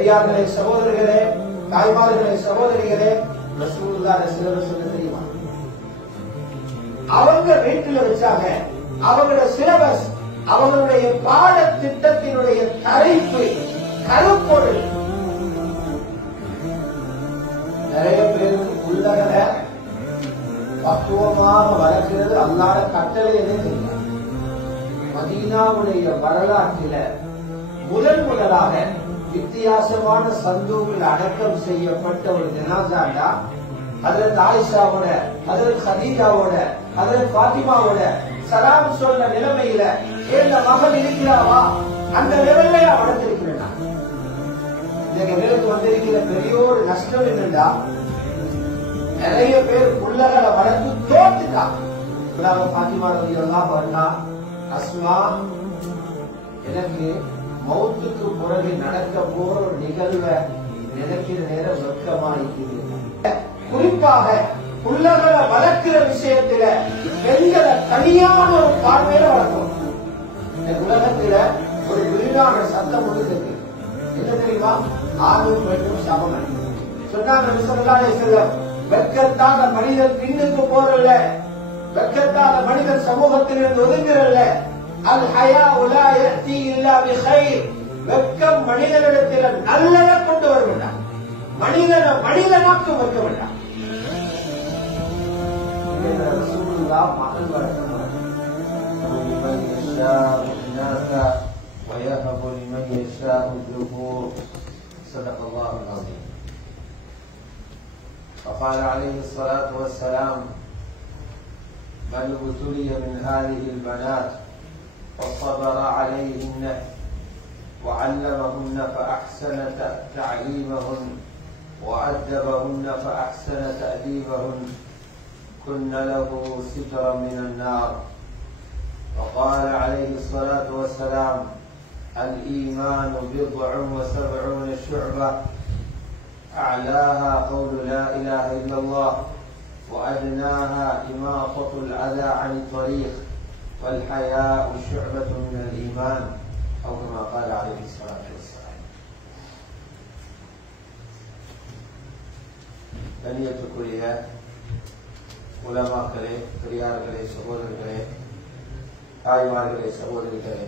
பெரியார்களே, சகோதரிகளே, தாய்மார்களே, சகோதரிகளே, ரசூலுல்லாஹ் சிலர் சொல்ல தெரியுமா? அவங்க வீட்டில் வச்சாங்க. அவங்களோட சிலபஸ், அவங்களுடைய பாட திட்டத்தினுடைய தலைப்பு, கருப்பொருள். நிறைய பேருக்கு உள்ளகளை பக்குவமாக வளர்க்கிறது அல்லாஹ் கட்டளையிலே தெரியும். மதீனாவுடைய வரலாற்றில முதலாக வித்தியாசமான சந்தூக்கில் அடக்கம் செய்யப்பட்ட ஒரு ஜனாஸாண்டா ஹஜ்ரத் ஆயிஷாவோட, ஹஜ்ரத் கதீஜாவோட, ஹஜ்ரத் ஃபாத்திமாவோட சலாம் சொன்ன நிலைமையில எந்த மகள் இருக்கிறாவா அந்த நிலைமையில வளர்த்திருக்கிறேன். எங்களுக்கு வந்திருக்கிற பெரிய ஒரு நஷ்டம் என்னண்டா, நிறைய பேர் புள்ளகளை வளர்த்து தோத்துட்டாங்க. ஃபாத்திமா ரலியல்லாஹு அன்ஹா, அஸ்மா, எனக்கு மௌத்துக்கு பிறகு நடக்க போற ஒரு நிகழ்வை நினைக்கிற நேரம் வெட்கமா இருக்குது. குறிப்பாக புள்ளகளை வளர்க்கிற விஷயத்துல பெண்களை தனியான ஒரு பார்வையில வளர்க்கணும். இந்த உலகத்துல ஒரு விரிவான சட்டம் இருக்கு. என்ன தெரியுமா? ஆணும் பெண்ணும் சமம் சொன்னாங்க. ஸல்லல்லாஹு அலைஹி வஸல்லம், வெட்கத்தால மனிதன் பின்னுக்கு போறல்ல, வெட்கத்தால மனிதன் சமூகத்திலிருந்து ஒதுங்குறல்ல. அல் ஹயாஉ லா யஅதி இல்லா பிகைர். வெட்கம் மனிதனிடத்தில் நல்லதை கொண்டு வர வேண்டாம், மனிதனாக்க வைக்க வேண்டாம். ரசூலுல்லாஹ் மகள் வளர்க்கிறார். லிமன் யஷாஉ இனாஸா வ யஹபு லிமன் யஷாஉ ذُكُورًا. ஸதகல்லாஹுல் அஸீம். فقال عليه الصلاة والسلام: من ابتلي من هذه البنات وصبر عليهن وعلمهن فأحسن تعليمهن وأدبهن فأحسن تأديبهن كن له سترا من النار. وقال عليه الصلاة والسلام: الإيمان بضع وسبعون شعبة أعلاها قول لا إله إلا الله وأدناها إماطة الأذى عن الطريق والحياء شعبة من الإيمان أو كما قال عليه الصلاة والسلام. கண்ணியத்துக்குரிய உலமாக்களே, பெரியார்களே, சகோதரர்களே, தாய்மார்களே, சகோதரிகளே,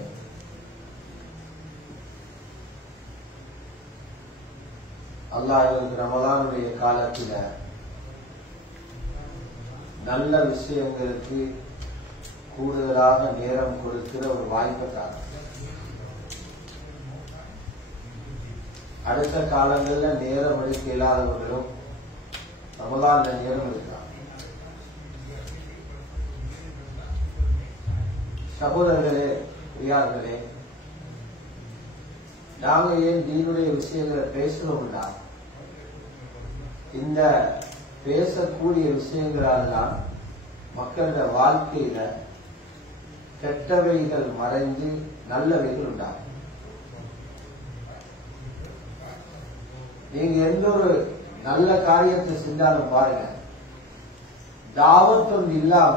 அல்லாஹ் எங்களுக்கு ரமலானுடைய காலத்தில் நல்ல விஷயங்களுக்கு கூடுதலாக நேரம் கொடுக்கிற ஒரு வாய்ப்பை தான் அடுத்த காலங்களில் நேரம் எடுக்க இல்லாதவர்களும் ரமலான்ல நேரம் எடுக்கிறாங்க. சகோதரர்களே, பெரியார்களே, நாங்க ஏன் தீனுடைய விஷயங்களை பேசுறோம்னா, இந்த பேசக்கூடிய விஷயங்களால் தான் மக்களோட வாழ்க்கையில கெட்டவைகள் மறைந்து நல்லவைகள் உண்டாகும். நீங்க எந்த ஒரு நல்ல காரியத்தை செஞ்சாலும் பாருங்க, தாவத் ஒன்று இல்லாம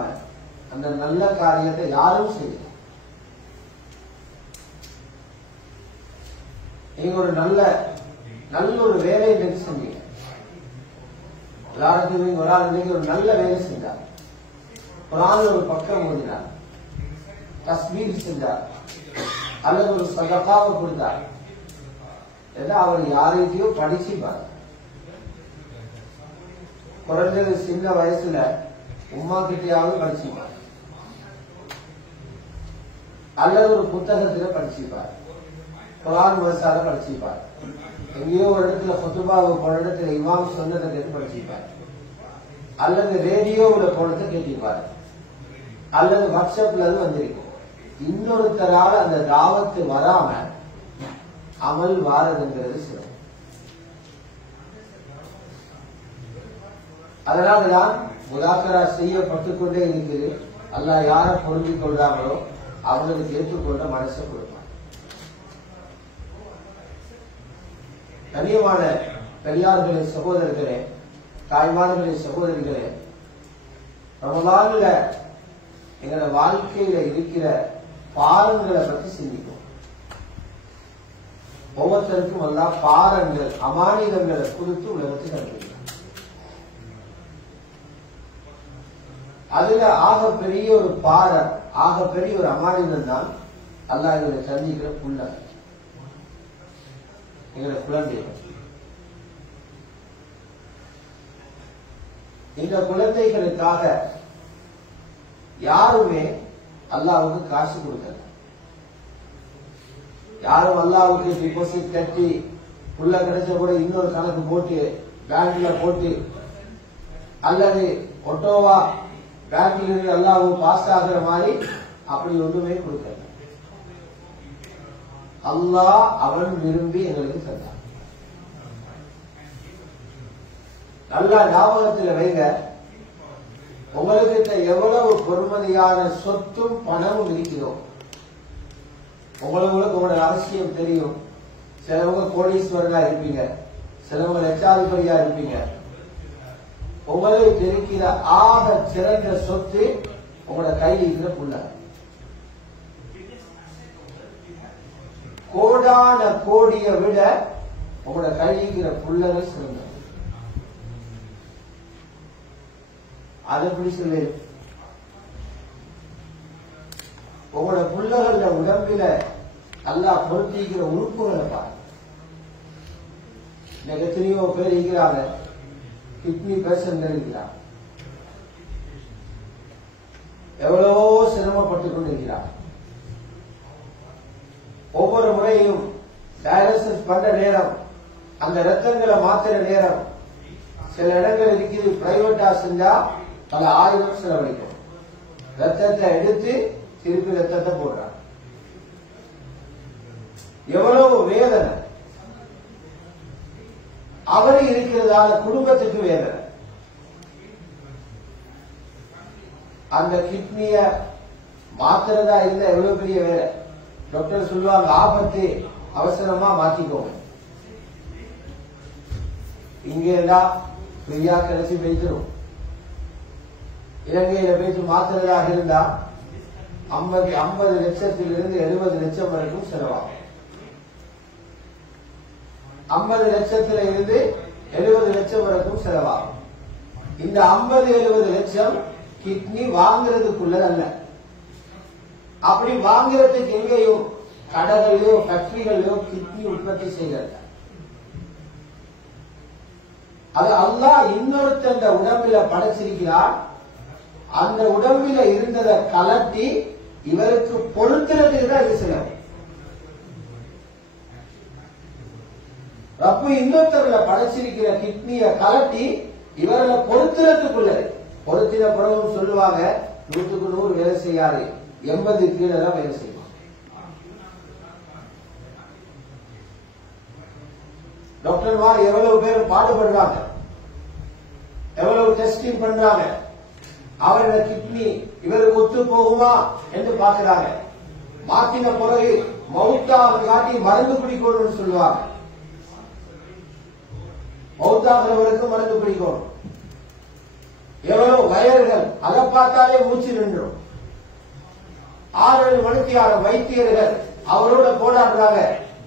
அந்த நல்ல காரியத்தை யாரும் செய்யலாம். நீங்க ஒரு நல்ல ஒரு வேலையை செஞ்சீங்க, உதாரணத்துக்கு ஒரு ஆள் நீங்க ஒரு நல்ல வேலை செஞ்சார், ஒரு ஆள் ஒரு பக்கம் ஓடினார், தஸ்பீர் செஞ்சார், அல்லது ஒரு சதகாவை கொடுத்தார், அவர் யாரையோ படிச்சுப்பார். குறைஞ்சது சின்ன வயசுல உமா கிட்டையாவது படிச்சுப்பார், அல்லது ஒரு புத்தகத்துல படிச்சுப்பார், குர்ஆன் மசால படிச்சுப்பார், எங்கேயோ ஒரு இடத்துல ஃபுத்பாவை போன இடத்துல இமாம் சொன்னதை கேட்டு படிச்சுப்பார், அல்லது ரேடியோவில் போனதை கேட்டிப்பார், அல்லது வாட்ஸ்அப்ல வந்திருக்கும். இன்னொருத்தரால அந்த தாவத்து வராம அமல் வாரதுங்கிறது சிறப்பு. அதனாலதான் முதாக்கரா செய்யப்பட்டுக் கொண்டே இருக்குது. அல்லாஹ் யாரை பொருந்திக் கொள்றாங்களோ அவங்களுக்கு ஏற்றுக்கொண்ட மனசை கொடுப்பான். கண்ணியமான பெரியார்களே, சகோதரர்களே, தாய்மார்களே, சகோதரிகளே, ரமலான்ல எங்களோட வாழ்க்கையில இருக்கிற பாவங்களை பற்றி சிந்திக்கும். ஒவ்வொருத்தருக்கும் எல்லாம் பாரங்கள் அமானிதங்களை கொடுத்து உலகத்துக்கு அனுப்பினார். அதுல ஆகப்பெரிய ஒரு பாரம், ஆகப்பெரிய ஒரு அமானிதம் தான் அல்லாஹ் இவரை சந்திக்கிற புள்ள, எங்களை குழந்தைகள். இந்த குழந்தைகளுக்காக யாருமே அல்லாஹ்வுக்கு காசு கொடுக்கல. யாரும் அல்லாஹ்வுக்கு டிபாசிட் கட்டி புள்ள கிடைச்ச கூட இன்னொரு கணக்கு போட்டு பேங்க்ல போட்டு அல்லது ஒட்டோவா பேங்க்ல அல்லாஹ் பாஸ் ஆகிற மாதிரி அப்படி ஒன்றுமே கொடுக்கல. அல்லாஹ் அவன் விரும்பி எங்களுக்கு தந்தான். நல்லா ஞாபகத்தில் வைங்க, உங்களுக்கு எவ்வளவு பொறுமதியான சொத்தும் பணமும் இருக்கிறோம். உங்களுக்கு உங்களோட அவசியம் தெரியும். சிலவங்க கோடீஸ்வரனா இருப்பீங்க, சிலவங்க லட்சாதிபதியா இருப்பீங்க. உங்களுக்கு இருக்கிற ஆக சிறந்த சொத்து உங்களோட கையில் இருக்கிற புள்ள. கோடான கோடியை விட உங்களோட கையில் இருக்கிற புள்ளவை சிறந்தது. அது எப்படி சொல்லு, உங்களோட புள்ளகள உடம்பில அல்லாஹ் பொருத்திக்கிற உறுப்புகளை பாரு. இன்னைக்கு எத்தனையோ பேர் இருக்கிறாங்க, கிட்னி பேஷண்ட் இருக்கிறார், எவ்வளவோ சிரமப்பட்டுக் கொண்டிருக்கிறார். ஒவ்வொரு முறையும் டயாலிசிஸ் பண்ற நேரம், அந்த ரத்தங்களை மாத்திர நேரம், சில இடங்கள் இருக்குது பிரைவேட்டா செஞ்சா பல ஆயிரம் செலவழிக்கும். ரத்தத்தை எடுத்து திருப்பி ரத்தத்தை போடுறாங்க. எவ்வளவு வேதனை அவரு இருக்கிறதால குடும்பத்துக்கு வேதனை. அந்த கிட்னிய மாத்திரதா இருந்த எவ்வளவு பெரிய வேலை. டாக்டர் சொல்லுவாங்க, ஆபத்து, அவசரமா மாத்திக்கோங்க. இங்கெல்லாம் ஃப்ரீயா கிடைச்சி போய்த்திரும். இலங்கையில போயிட்டு மாத்திரதாக இருந்தா 50 லட்சத்திலிருந்து 70 லட்சம் வரைக்கும் செலவாகும். 50 லட்சத்தில இருந்து 70 லட்சம் வரைக்கும் செலவாகும். இந்த 50-70 லட்சம் கிட்னி வாங்குறதுக்குள்ள அல்ல. அப்படி வாங்குறதுக்கு எங்கேயும் கடைகளிலோ ஃபேக்டரிகளிலோ கிட்னி உற்பத்தி செய்யறது. அது அல்லாஹ் இன்னொருத்த உடம்பில படைச்சிருக்கிறார். அந்த உடம்பில இருந்ததை கலட்டி இவருக்கு பொருத்துறதுக்கு தான் இது செலவு. ரப்பு இன்னொருத்தர்ல படைச்சிருக்கிற கிட்னிய கலட்டி இவர்ல பொருத்துறதுக்குள்ளது. பொருத்தின பிறகும் சொல்லுவாங்க, 100க்கு 100 வேலை செய்யாது, 80 கீழே தான் வேலை செய்வாங்க. டாக்டர்மார் எவ்வளவு பேர் பாடுபடுறாங்க, எவ்வளவு டெஸ்டிங் பண்றாங்க. அவரோட கிட்னி இவருக்கு ஒத்து போகுமா என்று பாக்குறாங்க. மாத்தின பிறகு மவுத்தாக காட்டி மருந்து குடிக்கணும்னு சொல்லுவாங்க. மவுத்தாகிறவருக்கு மருந்து குடிக்கணும். எவ்வளவு வயர்கள், அதை பார்த்தாலே மூச்சு நின்றும். 6 மணிக்கு வைத்தியர்கள் அவரோட போராடுறாங்க.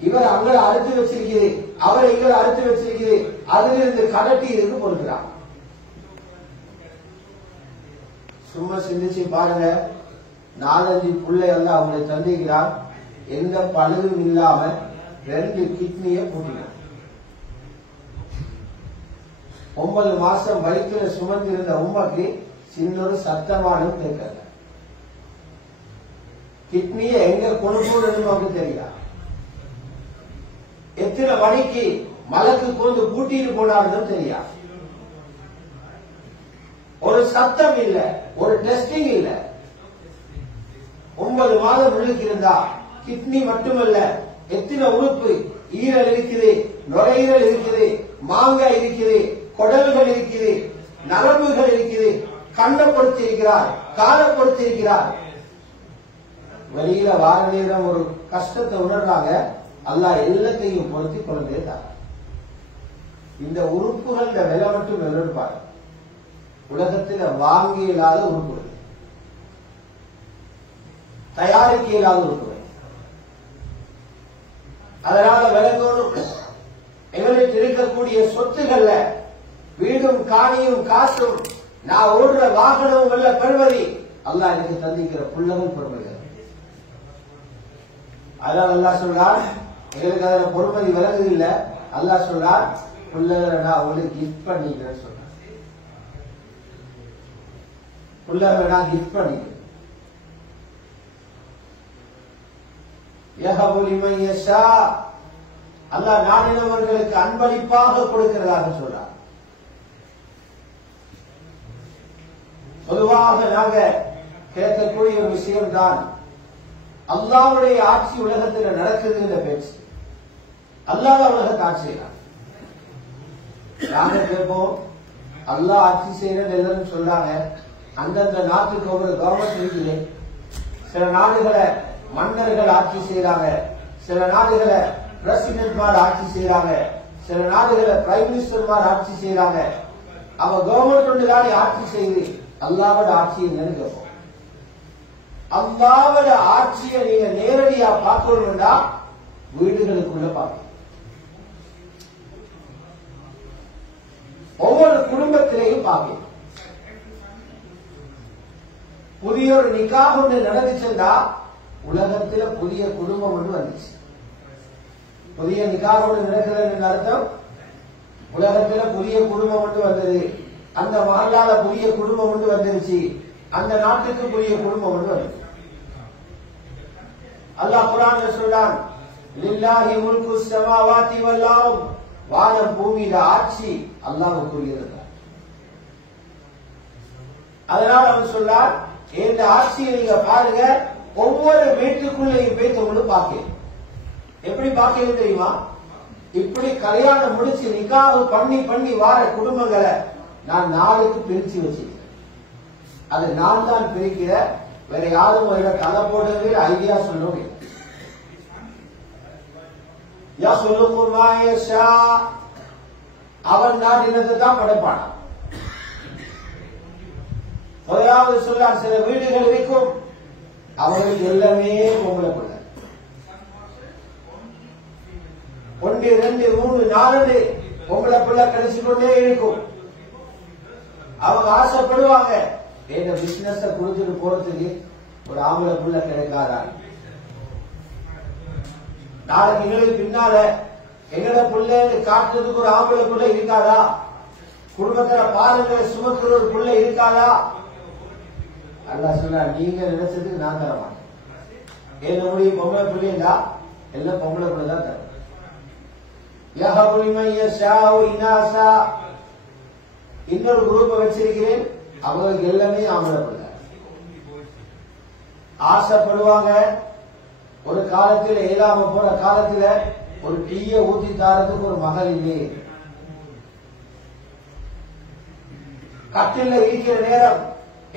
இவர் அங்களை அறுத்து வச்சிருக்குது, அவரை இங்களை அறுத்து வச்சிருக்குது, அதிலிருந்து கடட்டி இருக்கு பொறுக்கிறாங்க. சும்மா சிந்திச்சு பாருங்க, 4-5 பிள்ளைகள் அவங்களை சந்திக்கிறார். எந்த பழுதும் இல்லாம 2 கிட்னியை பூட்டினார். 9 மாசம் வயிற்றுல சுமந்திருந்த உண்மைக்கு சின்னொரு சத்தமானும் கேட்கல. கிட்னியை எங்க கொண்டு போடணும் நமக்கு தெரியா. எத்தனை மணிக்கு மலக்கு கொண்டு கூட்டிட்டு போனாலும் தெரியா. ஒரு சத்தம் இல்ல, ஒரு டெஸ்டிங் இல்ல. 9 மாதம் உள்ளுக்கு இருந்தா கிட்னி மட்டுமல்ல, எத்தனை உறுப்பு, ஈரல் இருக்குது, நுரையீரல் இருக்குது, மாங்காய் இருக்குது, குடல்கள் இருக்குது, நரம்புகள் இருக்குது, கண்ணை பொறுத்திருக்கிறார், காலை பொறுத்திருக்கிறார். வெளியில வார நேரம் ஒரு கஷ்டத்தை உணர்றாங்க. அல்லாஹ் எல்லாத்தையும் பொருத்தி குழந்தைய தான். இந்த உறுப்புகள் விலை மட்டும் எதிர்பார்க்க உலகத்தில் வாங்க இயலாத உறுப்புகள், தயாரிக்க இயலாத உறுப்புகள். அதனால விளங்கணும், எங்களுக்கு இருக்கக்கூடிய சொத்துகள்ல வீடும் காணியும் காசும் நான் ஓடுற வாகனம் உள்ள பெறுவதி அல்லாஹ் எனக்கு தந்திக்கிற புள்ளவும் பெறுவது. அதனால அல்லாஹ் சொல்றார், எங்களுக்கு அதுல பொறுமதி விலகுது இல்ல. அல்லாஹ் சொல்றார், புள்ளகளை நான் உங்களுக்கு கிஃப்ட் பண்ணிக்கிறேன்னு சொல்றேன். புள்ளகளை நான் கிஃப்ட் பண்ணிக்கிறேன். அல்லாஹ் நாடினவர்களுக்கு அன்பளிப்பாக கொடுக்கிறதாக சொல்றார். பொதுவாக நாங்க கேட்கக்கூடிய ஒரு விஷயம் தான் அல்லாஹ்வுடைய ஆட்சி உலகத்தில் நடக்குதுங்கிற பேச்சு. அல்லாஹ் உலகத்தை ஆட்சி செய்யலாம். நாங்க கேட்போம், அல்லாஹ் ஆட்சி செய்யறது எல்லாரும் சொல்றாங்க. அந்தந்த நாட்டுக்கு ஒவ்வொரு கவர்மெண்ட் இருக்குது. சில நாடுகளை மன்னர்கள் ஆட்சி செய்யறாங்க, சில நாடுகளை பிரசிடென்ட்மார் ஆட்சி செய்யறாங்க, சில நாடுகளை பிரைம் மினிஸ்டர்மார் ஆட்சி செய்யறாங்க. அவங்க கவர்மெண்ட் ஒன்றுதானே ஆட்சி செய்து அல்லாவோட ஆட்சி என்னன்னு கேட்போம். அல்லாவோட ஆட்சியை நீங்க நேரடியா பார்க்கணும்னா வீடுகளுக்குள்ள பார்க்கணும். ஒவ்வொரு குடும்பத்திலையும் பார்க்கணும். புதிய ஒரு நிக்காஹ் ஒன்று நடந்துச்சுன்னா உலகத்துல புதிய குடும்பம் ஒன்று வந்துச்சு. புதிய நிக்காஹ் ஒன்று நடக்குதுன்னு அர்த்தம் உலகத்துல புதிய குடும்பம் ஒன்று வந்தது. அந்த மஹல்லால புதிய குடும்பம் ஒன்று வந்துருச்சு. அந்த நாட்டுக்கு புதிய குடும்பம் ஒன்று வந்தது. அல்லாஹ் குர்ஆன்ல சொல்றான், லில்லாஹி முல்கு ஸமாவாதி வல் அர்த், வானம் பூமியில ஆட்சி அல்லாஹ்வுக்குரியது. அதனால அவன் சொல்றான், இந்த ஆட்சியை நீங்க பாருங்க, ஒவ்வொரு வீட்டுக்குள்ளேயும் போய் உங்களுக்கு பார்க்க. எப்படி பார்க்க தெரியுமா? இப்படி கல்யாணம் முடிச்சு நிக்காஹ் பண்ணி பண்ணி வார குடும்பங்களை நான் நாளுக்கு பிரிச்சு வச்சிருக்கேன். அது நான் தான் பிரிக்கிற, வேற யாரும் தலை போடுறது ஐடியா சொல்லுங்க. அவன் நான் என்னத்தை தான் படைப்பான. முதலாவது சொல்றான், சில வீடுகள் இருக்கும் அவங்களுக்கு எல்லாமே பொம்பளை பிள்ளை. 1 2 3 4 பொம்பளை பிள்ளை கிடைச்சு கொண்டே இருக்கும். அவங்க ஆசைப்படுவாங்க, என்ன பிசினஸ் குடிச்சிட்டு போறதுக்கு ஒரு ஆம்பளை புள்ள கிடைக்காதா? நாளைக்கு எங்களுக்கு பின்னால எங்கட புள்ளைன்னு காட்டுறதுக்கு ஒரு ஆம்பளை புள்ள இருக்காதா? குடும்பத்துல பாருங்களை சுமக்கிற ஒரு புள்ள இருக்காதா? அல்லாஹ் சொல்ற, நீங்க நினைச்சதுக்கு நான் தர மாட்டேன். என்ன முடியும்? பொம்பளை பிள்ளைங்களா? எல்லாம் பொம்பளை பிள்ளை தான் தரும். இன்னொரு குரூப்பை வச்சிருக்கிறேன், அவங்களுக்கு எல்லாமே ஆம்பளை பிள்ளை. ஆசைப்படுவாங்க. ஒரு காலத்தில் இயலாம போற காலத்துல ஒரு டீய ஊத்தி தாரதுக்கு ஒரு மகள் இல்லையே. கட்டில இருக்கிற நேரம்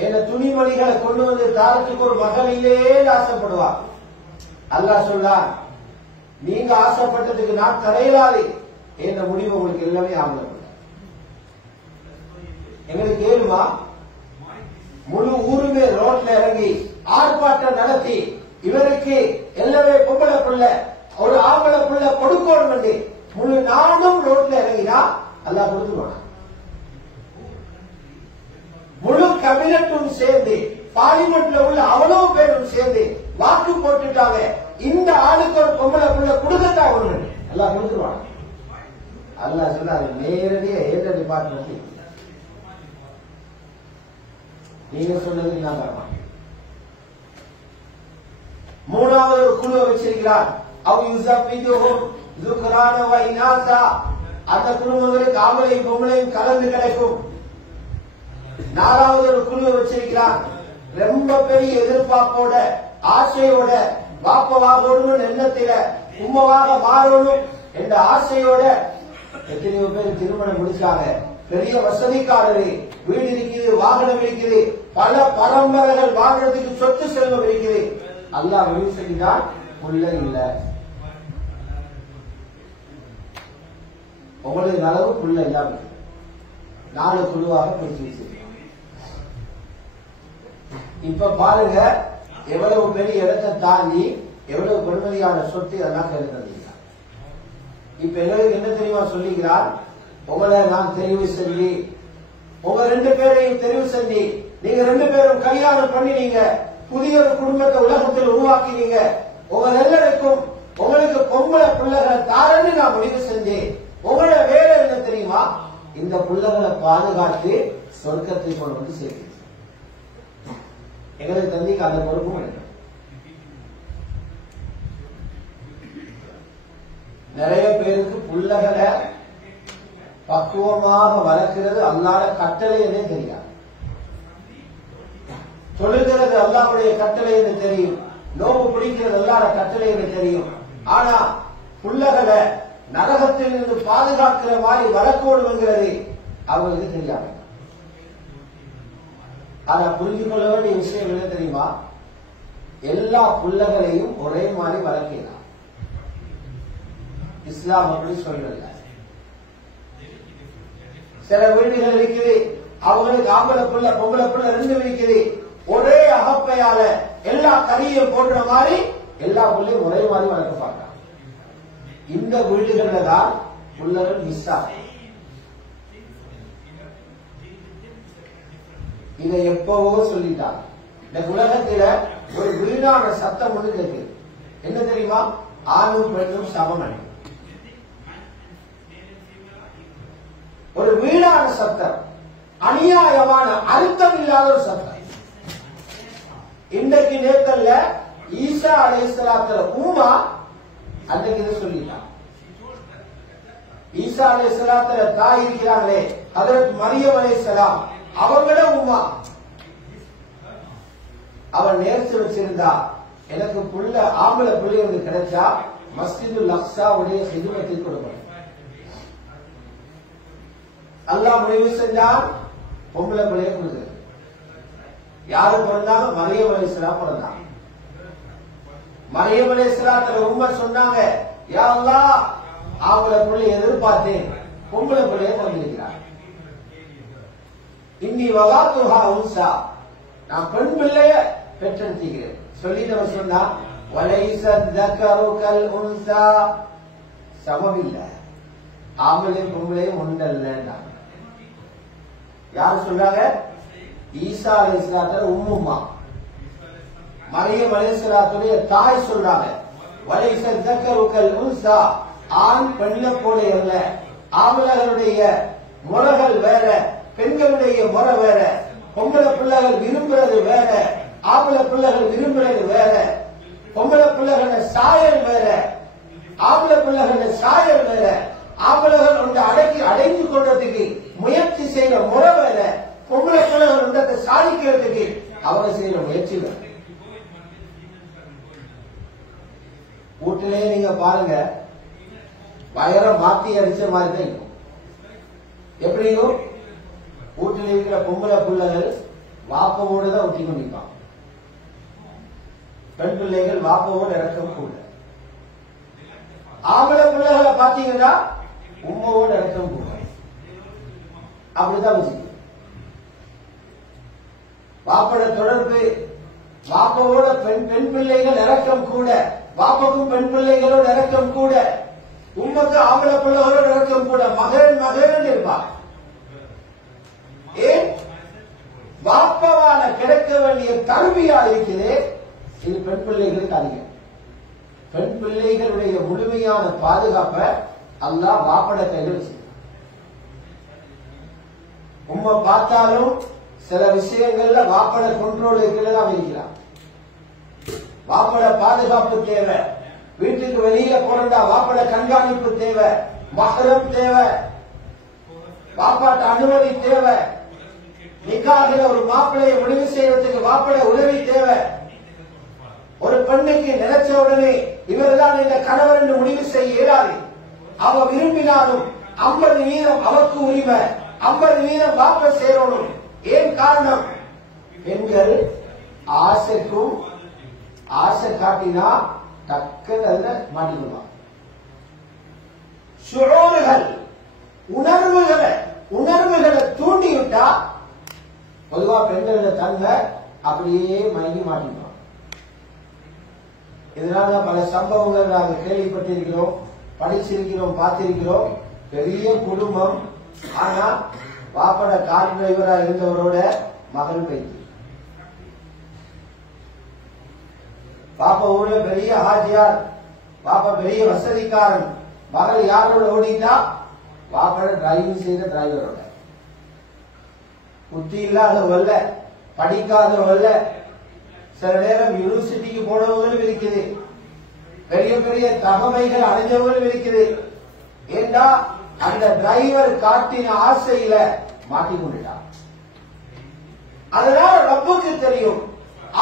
என்ன துணிமணிகளை கொண்டு வந்து தாரத்துக்கு ஒரு மகள் இல்லையே ஆசைப்படுவாங்க. அல்லாஹ் சொல்றார், நீங்க ஆசைப்பட்டதுக்கு நான் தரையிலாதே. என்ன முடிவு உங்களுக்கு எல்லாமே ஆம்பளை பிள்ளை. எங்களுக்கு ஏழுமா முழு ஊருமே ரோட்ல இறங்கி ஆர்ப்பாட்டம் நடத்தி இவருக்கு எல்லாமே பொம்பளை பிள்ளை ஒரு ஆம்பளை பிள்ளை கொடுக்கணும். முழு நாடும் ரோட்ல இறங்கினா அல்லாஹ் கொடுத்துருவாங்க. முழு கேபினட்டும் சேர்ந்து பார்லிமெண்ட்ல உள்ள அவ்வளவு பேரும் சேர்ந்து வாக்கு போட்டுட்டாங்க, இந்த ஆளுக்கு ஒரு பொம்பளை பிள்ளை கொடுக்கத்தான் ஒண்ணு எல்லாம் கொடுத்துருவாங்க. அல்லாஹ் சொன்னாரு, நேரடியா ஏற்ற டிபார்ட்மெண்ட் நீங்க சொன்னது நான் தரமாட்டேன். மூணாவது ஒரு குழுவை வச்சிருக்கிறார். அந்த குடும்பங்களுக்கு ஆம்பளையும் பொம்பளையும் கலந்து கிடைக்கும். நாலாவது ஒரு குழுவை வச்சிருக்கிறார். ரொம்ப பெரிய எதிர்பார்ப்போட ஆசையோட வாப்பவாகணும் எண்ணத்தில உம்மவாக மாறணும் என்ற ஆசையோட எத்தனையோ பேர் திருமணம் முடிச்சாங்க. பெரிய வசதிக்காரரு, வீடு இருக்குது, வாகனம் இருக்குது, பல பரம்பரைகள் வாழ்றதுக்கு சொத்து செல்வம் இருக்குது. அல்லாஹ் முடிவு செஞ்சால் புள்ள இல்ல, உங்களுக்கு அளவு புள்ள இல்லாம 4 குழுவாக பிரிச்சு வச்சிருக்கோம். இப்ப பாருங்க எவ்வளவு பெரிய இடத்தை தாண்டி எவ்வளவு பெருமதியான சொத்து அதெல்லாம் கருத்தீங்க. இப்ப எங்களுக்கு என்ன தெரியுமா சொல்லுகிறார், உங்களை நான் தெரிவு செஞ்சு உங்க 2 பேரையும் தெரிவு செஞ்சு நீங்க 2 பேரும் கல்யாணம் பண்ணினீங்க, புதிய ஒரு குடும்பத்தை உலகத்தில் உருவாக்கினீங்க, உங்க எல்லாருக்கும் உங்களுக்கு பொம்பளை பிள்ளைகளை தாரன்னு நான் முடிவு செஞ்சேன். உங்களோட வேலை என்ன தெரியுமா, இந்த பிள்ளைகளை பாதுகாத்து சொர்க்கத்தை கொண்டு வந்து சேர்த்து. எங்களுக்கு தந்திக்கு அந்த பொறுப்பும் எடுக்கணும். நிறைய பேருக்கு பிள்ளைகளை பக்குவமாக வளர்க்கிறது அல்லாத கட்டளை என்னே தெரியாது. தொழுகிறது அல்லாஹ்வுடைய கட்டளை என்று தெரியும், நோவு பிடிக்கிறது அல்லாத கட்டளை என்று தெரியும். ஆனா பிள்ளைகளை நரகத்தில் இருந்து பாதுகாக்கிற மாதிரி வளர்க்கணுங்கிறது அவங்களுக்கு தெரியாது. ஆனா புரிந்து கொள்ள வேண்டிய விஷயம் என்ன தெரியுமா, எல்லா பிள்ளைகளையும் ஒரே மாதிரி வளர்க்கலாம். இஸ்லாம் அப்படி சொல்லல. சில வீடுகள் இருக்குது, அவங்களுக்கு ஆம்பளை பிள்ளை பொம்பளை பிள்ளை 2 இருக்குது, ஒரே அகப்பையால எல்லா கறியும் போடுற மாதிரி எல்லா பிள்ளையும் ஒரே மாதிரி வளர்க்க பார்க்கலாம். இந்த வீடுகள்ல தான் பிள்ளைகள் மிஸ் ஆகும். இதை எப்பவோ சொல்லிட்டாங்க. இந்த உலகத்தில ஒரு வீணான சத்தம் ஒன்று கேட்குது. என்ன தெரியுமா, ஆணும் பெண்ணும் சமம். ஒரு வீணான சத்தம், அநியாயமான அர்த்தம் இல்லாத ஒரு சத்தம். இன்றைக்கு நேத்தல்ல ஈசா அலைஹிஸ்ஸலாத்துல உம்மா அன்றைக்கு இதை சொல்லிட்டான். ஈசா அலைஹிஸ்ஸலாத்துல தாய் இருக்கிறாங்களே, ஹஜ்ரத் மரியம் அலைஹிஸ்ஸலாம், அவங்கள உம்மா அவன் நேர்ச்சி வச்சிருந்தா, எனக்கு புள்ள ஆம்பளை பிள்ளை ஒன்று கிடைச்சா மஸ்ஜிதுல் அக்ஸாவுடைய ஹிதுமத்தை கொடுக்கணும். அல்லாஹ் முடிவு செஞ்சான், பொம்பளை பிள்ளைய கொடுக்குறது. யாரு பிறந்தாங்க, மரியம் அலைஹிஸ்ஸலாம் பிறந்தாங்க. மரியம் அலைஹிஸ்ஸலாத்துல உம்மர் சொன்னாங்க, யா அல்லாஹ் ஆம்பளை பிள்ளை எதிர்பார்த்தேன், பொம்பளை பிள்ளைய கொண்டிருக்கிறார். இன்னி வலாத்துஹா உன்சா, நான் பெண் பிள்ளைய பெற்றெடுத்துகிறேன் சொல்லிட்டு அவர் சொன்னா, வலைஸ தக்கரு கல் உன்சா, சமமில்லை, ஆம்பளையும் பொம்பளையும் ஒன்றல்ல. யாரு சொல்றாங்க, ஈசா அலைஹிஸ்ஸலாத்துல உம்முமா, மரியம் அலைஹிஸ்ஸலாத்துடைய தாய் சொல்றாங்க, வலைஸ தக்கரு கல் உன்சா, ஆண் பெண்ணை போல அல்ல. ஆம்பளைகளுடைய முறைகள் வேற, பெண்களுடைய முறை வேற. பொம்பளை பிள்ளைகள் விரும்புறது வேற, ஆம்பளை பிள்ளைகள் விரும்புறது வேற. பொம்பளை பிள்ளைகள சாயல் வேற, ஆம்பளை பிள்ளைகள சாயல் வேற. ஆம்பளைகள் ஒன்று அடைந்து கொள்றதுக்கு முயற்சி செய்யற முறை வேற, பொம்பளை பிள்ளைகள் ஒன்றத்தை சாதிக்கிறதுக்கு அவங்க செய்யற முயற்சி வேற. வீட்டிலேயே நீங்க பாருங்க, வயரம் மாத்தி அடிச்ச மாதிரி தான் இருக்கும். எப்படியும் வீட்டில் இருக்கிற பொம்பளை பிள்ளைகள் வாப்பவோடு தான் ஒட்டி கொண்டிருப்பாங்க, பெண் பிள்ளைகள் வாப்பவோடு இறக்கம் கூட. ஆம்பளை பிள்ளைகளை பாத்தீங்கன்னா உம்மவோடு இறக்கம் கூட. அப்படிதான் வச்சுக்க. வாப்பட தொடர்பு, வாப்பவோட பெண் பிள்ளைகள் இறக்கம் கூட, வாப்பக்கும் பெண் பிள்ளைகளோட இறக்கம் கூட, உம்மக்கு ஆம்பளை பிள்ளைகளோட இறக்கம் கூட. மகன் இருப்பார். ஏன் வாப்பவால கிடைக்க வேண்டிய தருமையா இருக்குது, இது பெண் பிள்ளைகளுக்கு அதிகம். பெண் பிள்ளைகளுடைய முழுமையான பாதுகாப்பை அல்லாஹ் வாப்பட கையில் வச்சு. உம்மை பார்த்தாலும் சில விஷயங்கள்ல வாப்பட கண்ட்ரோல் தான் இருக்கிறான். வாப்பட பாதுகாப்பு தேவை. வீட்டுக்கு வெளியில போறா வாப்பட கண்காணிப்பு தேவை, மஹரம் தேவை, வாப்பாட்ட அனுமதி தேவை. நிக்காஹ்ல ஒரு மாப்பிள்ளையை முடிவு செய்யறதுக்கு வாப்பட உதவி தேவை. ஒரு பெண்ணுக்கு நினைச்ச உடனே இவர்தான் இந்த கணவர் என்று முடிவு செய்ய இயலாது. அவ விரும்பினாலும் 50% அவருக்கு உரிமை, 50% வாப்ப சேரணும். ஏன் காரணம், பெண்கள் ஆசைக்கும் ஆசை காட்டினா டக்குன்னு அதுல மாட்டிடுவாங்க. சுழோறுகள் உணர்வுகளை தூண்டிவிட்டா பொதுவா பெண்கள் தங்க அப்படியே மயங்கி மாட்டிடுவாங்க. இதனால பல சம்பவங்கள் நாங்கள் கேள்விப்பட்டிருக்கிறோம். படிச்சிருக்கிறோம், பார்த்திருக்கிறோம். பெரிய குடும்பம். ஆனா பாப்பட கார் டிரைவரா இருந்தவரோட மகன் போயிட்டு, பாப்பா ஊர்ல பெரிய ஹாஜியார், பாப்பா பெரிய வசதிக்காரன், மகள் யாரோட ஓடிட்டா பாப்பட டிரைவிங் செய்த டிரைவரோட. புத்தி இல்லாதவல்ல, படிக்காதவல்ல, சில நேரம் யூனிவர்சிட்டிக்கு போனவங்களும் இருக்குது, பெரிய பெரிய தகமைகள் அடைஞ்சவங்களும் இருக்குது. ஏண்டா அந்த டிரைவர் காட்டின ஆசையில மாட்டிக்கொண்டுட்டான். அதனால ரப்புக்கு தெரியும்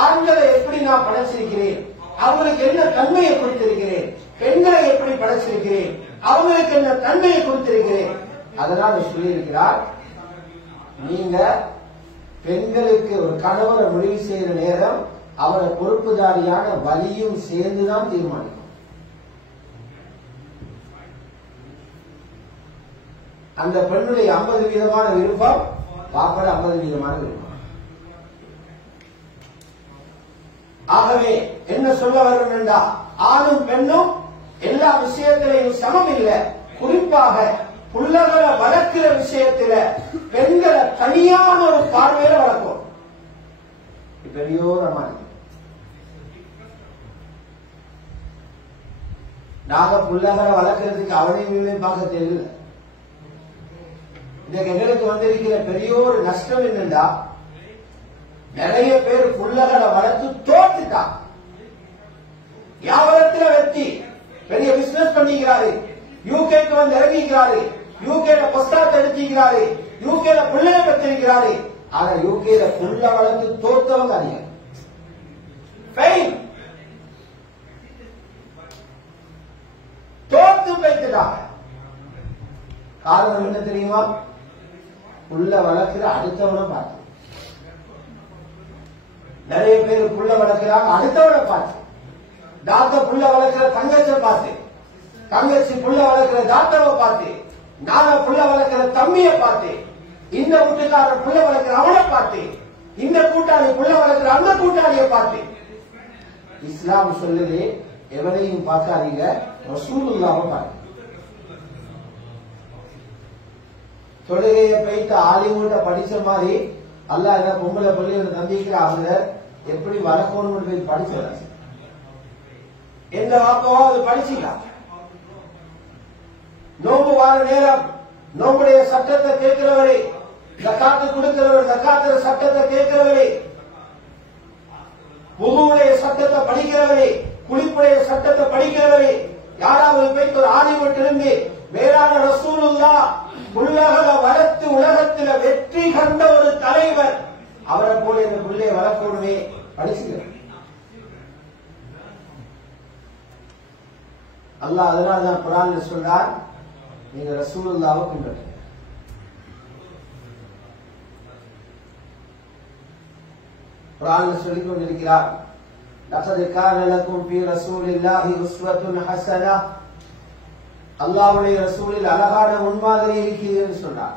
ஆண்களை எப்படி நான் படைச்சிருக்கிறேன், அவங்களுக்கு என்ன தன்மையை கொடுத்திருக்கிறேன், பெண்களை எப்படி படைச்சிருக்கிறேன், அவங்களுக்கு என்ன தன்மையை கொடுத்திருக்கிறேன். அதனால சொல்லியிருக்கிறார், நீங்க பெண்களுக்கு ஒரு கணவரை முடிவு செய்யற நேரம் அவரை பொறுப்புதாரியான வலியும் சேர்ந்துதான் தீர்மானிக்கும். அந்த பெண்ணுடைய 50% விருப்பம், பாப்பட 50% விருப்பம். ஆகவே என்ன சொல்ல வரணும்டா, ஆணும் பெண்ணும் எல்லா விஷயத்திலையும் சமம் இல்லை. குறிப்பாக புள்ளகளை வளர்க்கிற விஷயத்தில பெண்களை தனியான ஒரு பார்வையில வளர்க்கும். பெரியோரமான நாங்க புள்ளகளை வளர்க்கறதுக்கு அவனையுமே பார்க்க தெரியல. இன்னைக்கு எங்களுக்கு வந்திருக்கிற பெரிய ஒரு நஷ்டம் என்னண்டா, நிறைய பேர் புள்ளகளை வளர்த்து தோத்துட்டான். வியாபாரத்தில் வெற்றி, பெரிய பிசினஸ் பண்ணிக்கிறாரு, யூகேக்கு வந்து இறங்கிக்கிறாரு, யூகேல பொஸ்டாட் எடுத்திருக்கிறாரு, யூகேல பிள்ளைய பெற்றிருக்கிறாரு. ஆனா யூகேல புள்ள வளர்த்து தோத்தவங்க அதிகம். தோத்து போய்த்துட்டாங்க. காரணம் என்ன தெரியுமா? புள்ள வளர்க்கிற அடுத்தவனை பார்த்து. நிறைய பேர் புள்ள வளர்க்கிறாங்க அடுத்தவனை பார்த்து. தாத்தா புள்ள வளர்க்கிற தங்கச்சை பார்த்து, தங்கச்சி புள்ள வளர்க்கிற தாத்தாவை பார்த்து, நானா புள்ள வளர்க்கிற தம்பியை பார்த்து, இந்த வீட்டுக்காரர் புள்ள வளர்க்கிற அவனை பார்த்து, இந்த கூட்டாளி புள்ள வளர்க்கிற அந்த கூட்டாளியை பார்த்து. இஸ்லாம் சொல்லுது, எவனையும் பார்க்காதீங்க, ரசூலுல்லாஹ்வை பாருங்க. தொழுகையை போயிட்டு ஆலிமுட்ட படிச்ச மாதிரி அல்லாஹ் என்ன பொம்பளை பள்ளி நம்பிக்கிற அவங்க எப்படி வளர்க்கணும்னு போய் படிச்சாங்க. எந்த வாப்பவோ அது படிச்சுக்கலாம். நோம்பு வார நேரம் நோம்புடைய சட்டத்தை கேட்கிறவரே, ஜகாத்து கொடுக்கிறவர் ஜகாத்துற சட்டத்தை கேட்கிறவரே, வுதுவுடைய சட்டத்தை படிக்கிறவரே, குளிப்புடைய சட்டத்தை படிக்கிறவரே, யாராவது போயிட்டு ஒரு ஆலிமுட்டு இருந்து வேளாண் ரசூலுல்லாஹ் புள்ளகளை வளர்த்து உலகத்தில் வெற்றி கண்ட ஒரு தலைவர், அவரை போல இந்த பிள்ளையை வளர்க்கணுமே படிச்சுக்கிறேன். அல்லாஹ் அதனால்தான் குர்ஆன்ல சொல்றார், நீங்க ரசூலுல்லாஹ்வை பின்பற்றுங்க. குர்ஆன்ல சொல்லிக் கொண்டிருக்கிறார், லகத் கான லகும் ஃபீ ரசூலில்லாஹி உஸ்வத்துன் ஹஸனஹ், அல்லாஹ்வுடைய ரசூலில் அழகான முன்மாதிரி இருக்கிறது சொன்னார்.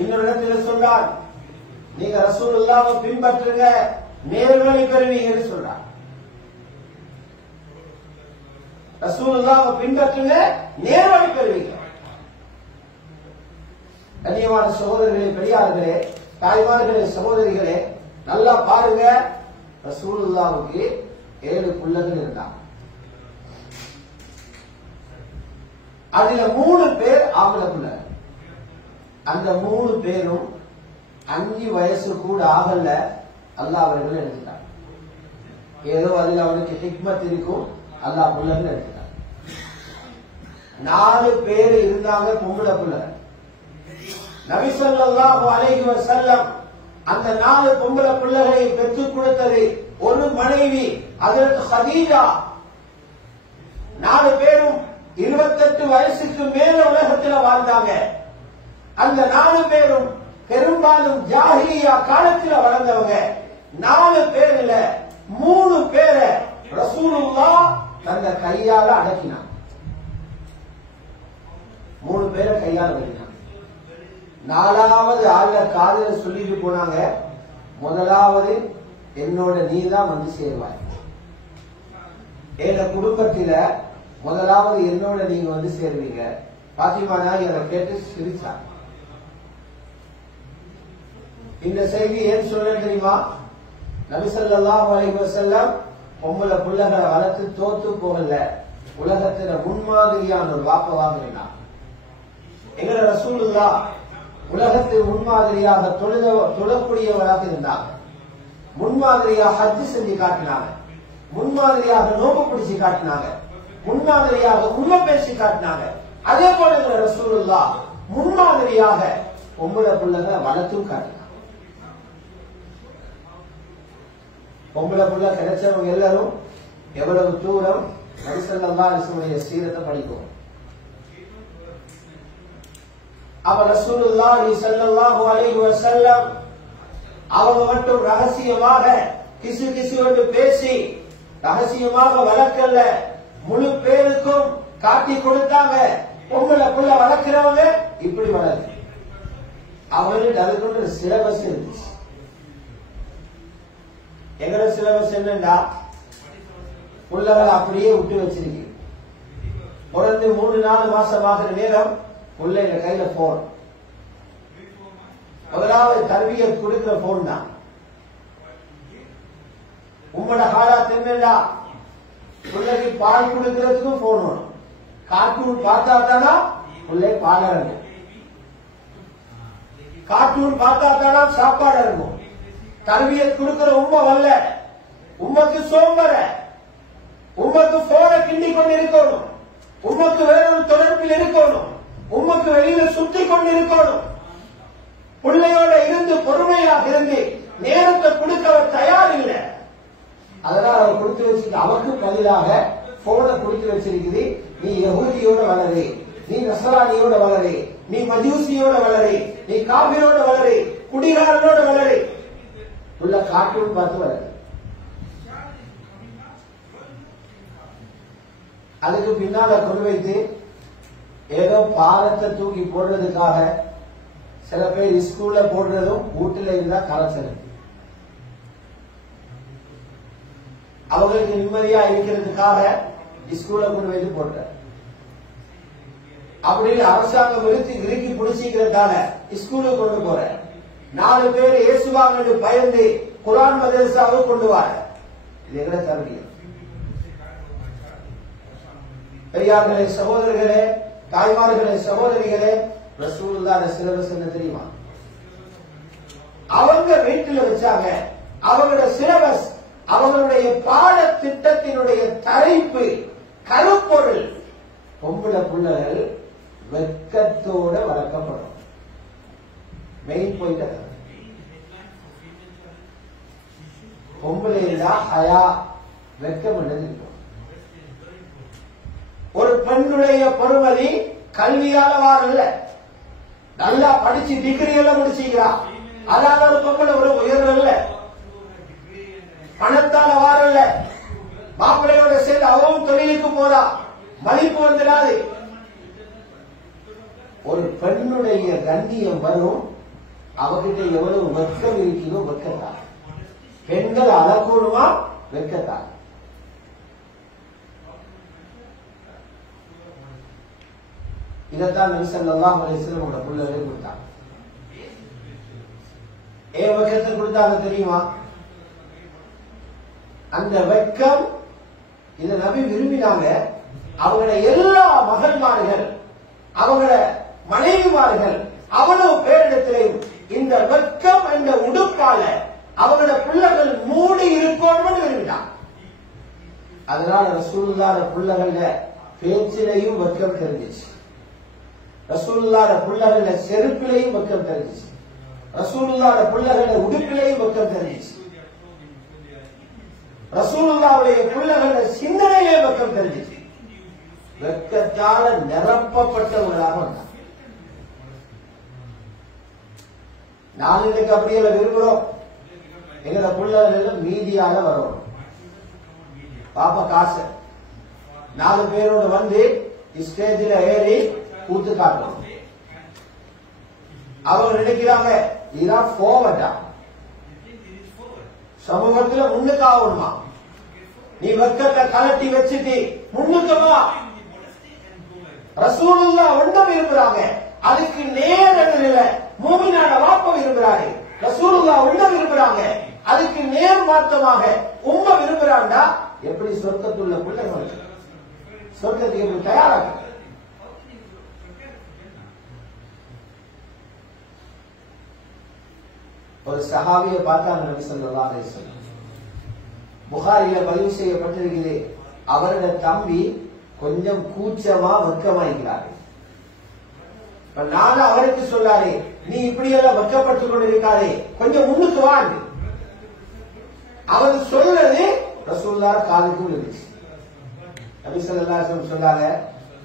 இன்னொரு இடத்தில் சொன்னார், நீங்க ரசூலுல்லாஹ்வை பின்பற்றுங்க, நேர்வழி பெறுவீங்கன்னு சொல்றார். ரசூலுல்லாஹ்வை பின்பற்றுங்க, நேர்வழி பெறுவீங்க. கண்ணியமான சகோதரர்களே, பெரியார்களே, தாய்மார்களே, சகோதரிகளே, நல்லா பாருங்க. ரசூலுல்லாஹ்வுக்கு 7 பிள்ளைகள் இருந்தாங்க. அதுல 3 பேர் ஆம்பளை பிள்ளை. அந்த 3 பேரும் 5 வயசு கூட ஆகல அல்லாஹ் அவர்கள் எடுத்துட்டாங்க. ஏதோ அதில் அவனுக்கு ஹிக்மத் இருக்கும், அல்லாஹ் பிள்ளைகள் எடுத்துட்டாங்க. 4 பேர் இருந்தாங்க பொம்பளை பிள்ளை. நபி ஸல்லல்லாஹு அலைஹி வஸல்லம் அந்த 4 பொம்பளை பிள்ளைகளை பெற்றுக் கொடுத்தது ஒரு மனைவி ஹஜ்ரத் ஹதீஜா. 4 பேரும் 28 வயசுக்கு மேல உலகத்தில் வாழ்ந்தாங்க. அந்த 4 பேரும் பெரும்பாலும் ஜாஹிலியா காலத்தில் வளர்ந்தவங்க. 4 பேர்ல 3 பேரை ரசூலுல்லாஹ் தந்த கையால அடக்கினார். 3 பேரை கையால அடக்கினார். 4வது ஆள்ல காதல சொல்லிட்டு போனாங்க, முதலாவது என்னோட நீதான் வந்து சேருவாய். என் குடும்பத்தில முதலாவது என்னோட நீங்க வந்து சேருவீங்க. பாத்திமா நாயகி அதை கேட்டு சிரிச்சாங்க. இந்த செய்தி ஏன் சொல்ல தெரியுமா? நபி ஸல்லல்லாஹு அலைஹி வஸல்லம் பொம்பளை பிள்ளைகளை வளர்த்து தோத்து போகல, உலகத்துல முன்மாதிரியான ஒரு வாப்பவாக இருந்தார். எங்கட ரசூலுல்லாஹ் உலகத்தில் முன்மாதிரியாக தொழக்கூடியவராக இருந்தாங்க. முன்மாதிரியாக ஹஜ் செஞ்சு காட்டினாங்க, முன்மாதிரியாக நோக்கு பிடிச்சு காட்டினாங்க, முன்மாதிரியாக உண்மை பேசி காட்டினாங்க. அதே போல எங்க ரசூலுல்லாஹ் முன்மாதிரியாக பொம்பளை பிள்ளைகளை வளர்த்தும் காட்டினாங்க. பொம்பளை புள்ள கிடைச்சவங்க எல்லாரும் எவ்வளவு தூரம் நபி ஸல்லல்லாஹு அலைஹி வஸல்லம் சீரத்தை படிக்கும். அப்ப ரசூலுல்லாஹி ஸல்லல்லாஹு அலைஹி வஸல்லம் அவங்க மட்டும் ரகசியமாக கிசு பேசி ரகசியமாக வளர்க்கல, முழு பேருக்கும் காட்டி கொடுத்தாங்க. பொம்பளை புள்ள வளர்க்கிறவங்க இப்படி வளர்க்கு. அவங்களுக்கு அதுக்கு ஒரு சிலபஸ் இருந்துச்சு. எங்கட சிலபஸ் என்னண்டா, புள்ளகளை அப்படியே விட்டு வச்சிருக்கு. பிறந்து 3-4 மாசம் ஆகிற நேரம் புள்ளைங்க கையில போன். முதலாவது தர்பியத் கொடுக்கிற போன் தான். உம்மட காலாத் என்னண்டா, பிள்ளைக்கு பால் கொடுக்கிறதுக்கும் போன் வேணும். கார்ட்டூன் பார்த்தா தானா பிள்ளை பால் இறங்கும், கார்ட்டூன் பார்த்தா தானா சாப்பாடு இறங்கும். தர்பியத் கொடுக்கிற உண்மை வரல, உண்மைக்கு சோம்பர, உண்மைக்கு போன கிண்டி கொண்டு இருக்கணும், உண்மைக்கு வேறொரு தொடர்பில் இருக்கணும், உண்மைக்கு வெளியில சுத்தி கொண்டு இருக்கணும். பிள்ளையோட இருந்து பொறுமையாக இருந்து நேரத்தை கொடுக்க அவர் தயார் இல்லை. அதனால அவர் கொடுத்து வச்சிருக்க அவருக்கு பதிலாக போனை கொடுத்து வச்சிருக்குது. நீ யஹூதியோட வளரு, நீ நஸ்ரானியோட வளரு, நீ மஜூசியோட வளரு, நீ காபிரோட வளரு, குடிகாரனோட வளரு. உள்ள கார்ட்டூன் பார்த்து வளரு. அதுக்கு பின்னால கொண்டு வைத்து ஏதோ பாரத்தை தூக்கி போடுறதுக்காக சில பேர் ஸ்கூல்ல போடுறதும் வீட்டுல இருந்தா கலசல். அவங்களுக்கு நிம்மதியா இருக்கிறதுக்காக ஸ்கூல்ல கொண்டு வைத்து போடுற. அப்படி அரசாங்கம் இறுக்கி பிடிச்சிக்கிறதால ஸ்கூலுக்கு கொண்டு போற. 4 பேர் இயேசுவாங்க பயந்து குர்ஆன் மதரசாவை கொண்டு வர. இது எங்கட தர்பியத். பெரியார்களே, சகோதரர்களே, தாய்மார்களே, சகோதரிகளே, ரசூலுல்லாஹ் சிலபஸ் என்ன தெரியுமா? அவங்க வீட்டில் வச்சாங்க. அவங்களோட சிலபஸ், அவங்களுடைய பாடத்திட்டத்தினுடைய தலைப்பு, கருப்பொருள், பொம்பளை பிள்ளைகள் வெட்கத்தோட வளர்க்கப்படும். மெயின் பாயிண்ட் பொம்பளையா ஹயா, வெட்கம் என்னது. ஒரு பெண்ணுடைய பொறுமதி கல்வியால வாரல்ல, நல்லா படிச்சு டிகிரி எல்லாம் முடிச்சுக்கிறா, அதால ஒரு பொம்பளை ஒரு உயர்வல்ல. பணத்தால வாரல்ல, மாப்பிள்ளையோட சேர்ந்து அவவும் தொழிலுக்கு போறா, மதிப்பு வந்துடாது. ஒரு பெண்ணுடைய கண்ணியம் வரும், அவகிட்ட எவ்வளவு வெட்கம் இருக்கிறதோ வெட்கத்தான். பெண்கள் அழக்கூடுமா வெட்கத்தான். இதைத்தான் நபி ஸல்லல்லாஹு அலைஹி வஸல்லம் புள்ளவே கொடுத்தாங்க. ஏன் வெட்கத்தை கொடுத்தாங்க தெரியுமா? அந்த வெட்கம், இதை நபி விரும்பினாங்க. அவங்களோட எல்லா மகள்மார்கள், அவங்களோட மனைவிமார்கள், அவ்வளவு பேரிடத்திலையும் இந்த வெட்கம் என்ற உடுப்பால அவங்களோட பிள்ளைகள் மூடி இருக்கணும்னு விரும்பினாங்க. அதனால ரசூலுல்லாஹ் பிள்ளைகள பேச்சிலையும் வெட்கம் தெரிஞ்சிச்சு, ரசூலுல்லாஹ் பிள்ளைகள செருப்பிலையும் வெட்கம் தெரிஞ்சிச்சு, ரசூலுல்லாஹ் பிள்ளைகள உடுப்பிலையும் வெட்கம் தெரிஞ்சிச்சு, ரசூலுல்லாஹ்வுடைய பிள்ளைகள சிந்தனையிலே வெட்கம் தெரிஞ்சிச்சு. வெட்கத்தால நிரப்பப்பட்டவர்களாக வந்தார். நான் இன்னைக்கு அப்படியே விரும்புறோம், எங்களோட பிள்ளைகள் மீடியால வரும். பாப்பா காசு 4 பேரோட வந்து ஸ்டேஜில் ஏறி கூத்து காட்டணும். அவங்க நினைக்கிறாங்க இதுதான் போவட்டா, சமூகத்துல முன்னுக்கு ஆகணுமா, நீ வெக்கத்தை கலட்டி வச்சுட்டு முன்னுக்கு வா, ரசூலுல்லாஹ் ஒன்றை விரும்புறாங்க, அதுக்கு நேர் மூமினான வாப்ப விரும்புறாரு. ரசூலுல்லாஹ் ஒன்றை விரும்புறாங்க, அதுக்கு நேர் மாற்றமாக உம்மை விரும்புறாண்டா எப்படி சொர்க்கத்துள்ள பிள்ளைகள் சொர்க்கத்துக்கு எப்படி தயாராக? ஒரு சஹாபியை பார்த்தாங்க நபி ஸல்லல்லாஹு அலைஹி வஸல்லம். புகாரில பதிவு செய்யப்பட்டிருக்கிறது, அவருடைய தம்பி கொஞ்சம் கூச்சமா வெக்கமாயிருக்கிறார். நானும் அவருக்கு சொல்லாரு, நீ இப்படி எல்லாம் வெக்கப்பட்டுக் கொண்டிருக்காதே, கொஞ்சம் முன்னுக்கு வா. அவர் சொல்றது ரசூலுல்லாஹ் காதுக்குள் இருந்துச்சு. நபி ஸல்லல்லாஹு அலைஹி வஸல்லம் சொன்னாங்க,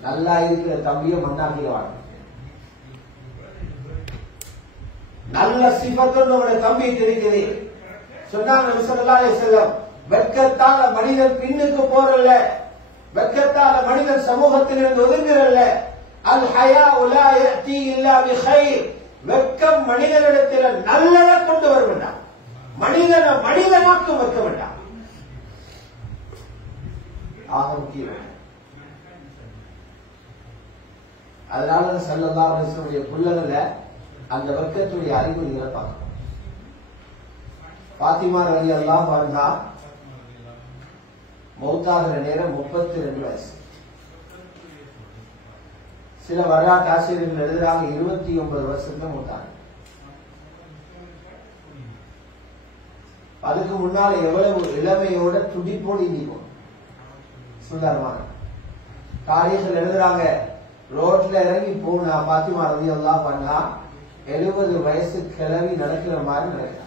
நல்லா இருக்கிற தம்பியை மண்ணாக்கிடுவாங்க. நல்ல சிபத்தோட தம்பி தெரியுது சொன்னாங்க நபி ஸல்லல்லாஹு அலைஹி வஸல்லம். வெட்கத்தால மனிதன் பின்னுக்கு போறல்ல, வெட்கத்தால மனிதன் சமூகத்திலிருந்து ஒதுங்குறல்ல. அல் ஹயாஉ லா யஅதி இல்லா பிகைர். வெட்கம் மனிதனிடத்தில் நல்லதை கொண்டு வர வேண்டாம், மனிதனை மனிதனாக்கும் வைக்க வேண்டாம். ஆக முக்கியம். அதனால ஸல்லல்லாஹு அலைஹி வஸல்லம் புள்ளகல அந்த வெட்கத்துடைய அறிகுறிகளை பார்க்கணும். பாத்திமா ரலியல்லாஹு அன்ஹா மௌத்தாகிற நேரம் 32 வயசு. சில வரலாற்று ஆசிரியர்கள் எழுதுறாங்க 29 வருஷத்துல மூத்தாங்க. அதுக்கு முன்னால எவ்வளவு இளமையோட துடிப்போடு இருக்கும் சுந்தரமான தாரீகள் எழுதுறாங்க. ரோட்ல இறங்கி போனா பாத்திமா ரலியல்லாஹு அன்ஹா 70 வயசு கிளவி நடக்கிற மாதிரி நடக்கிறாங்க.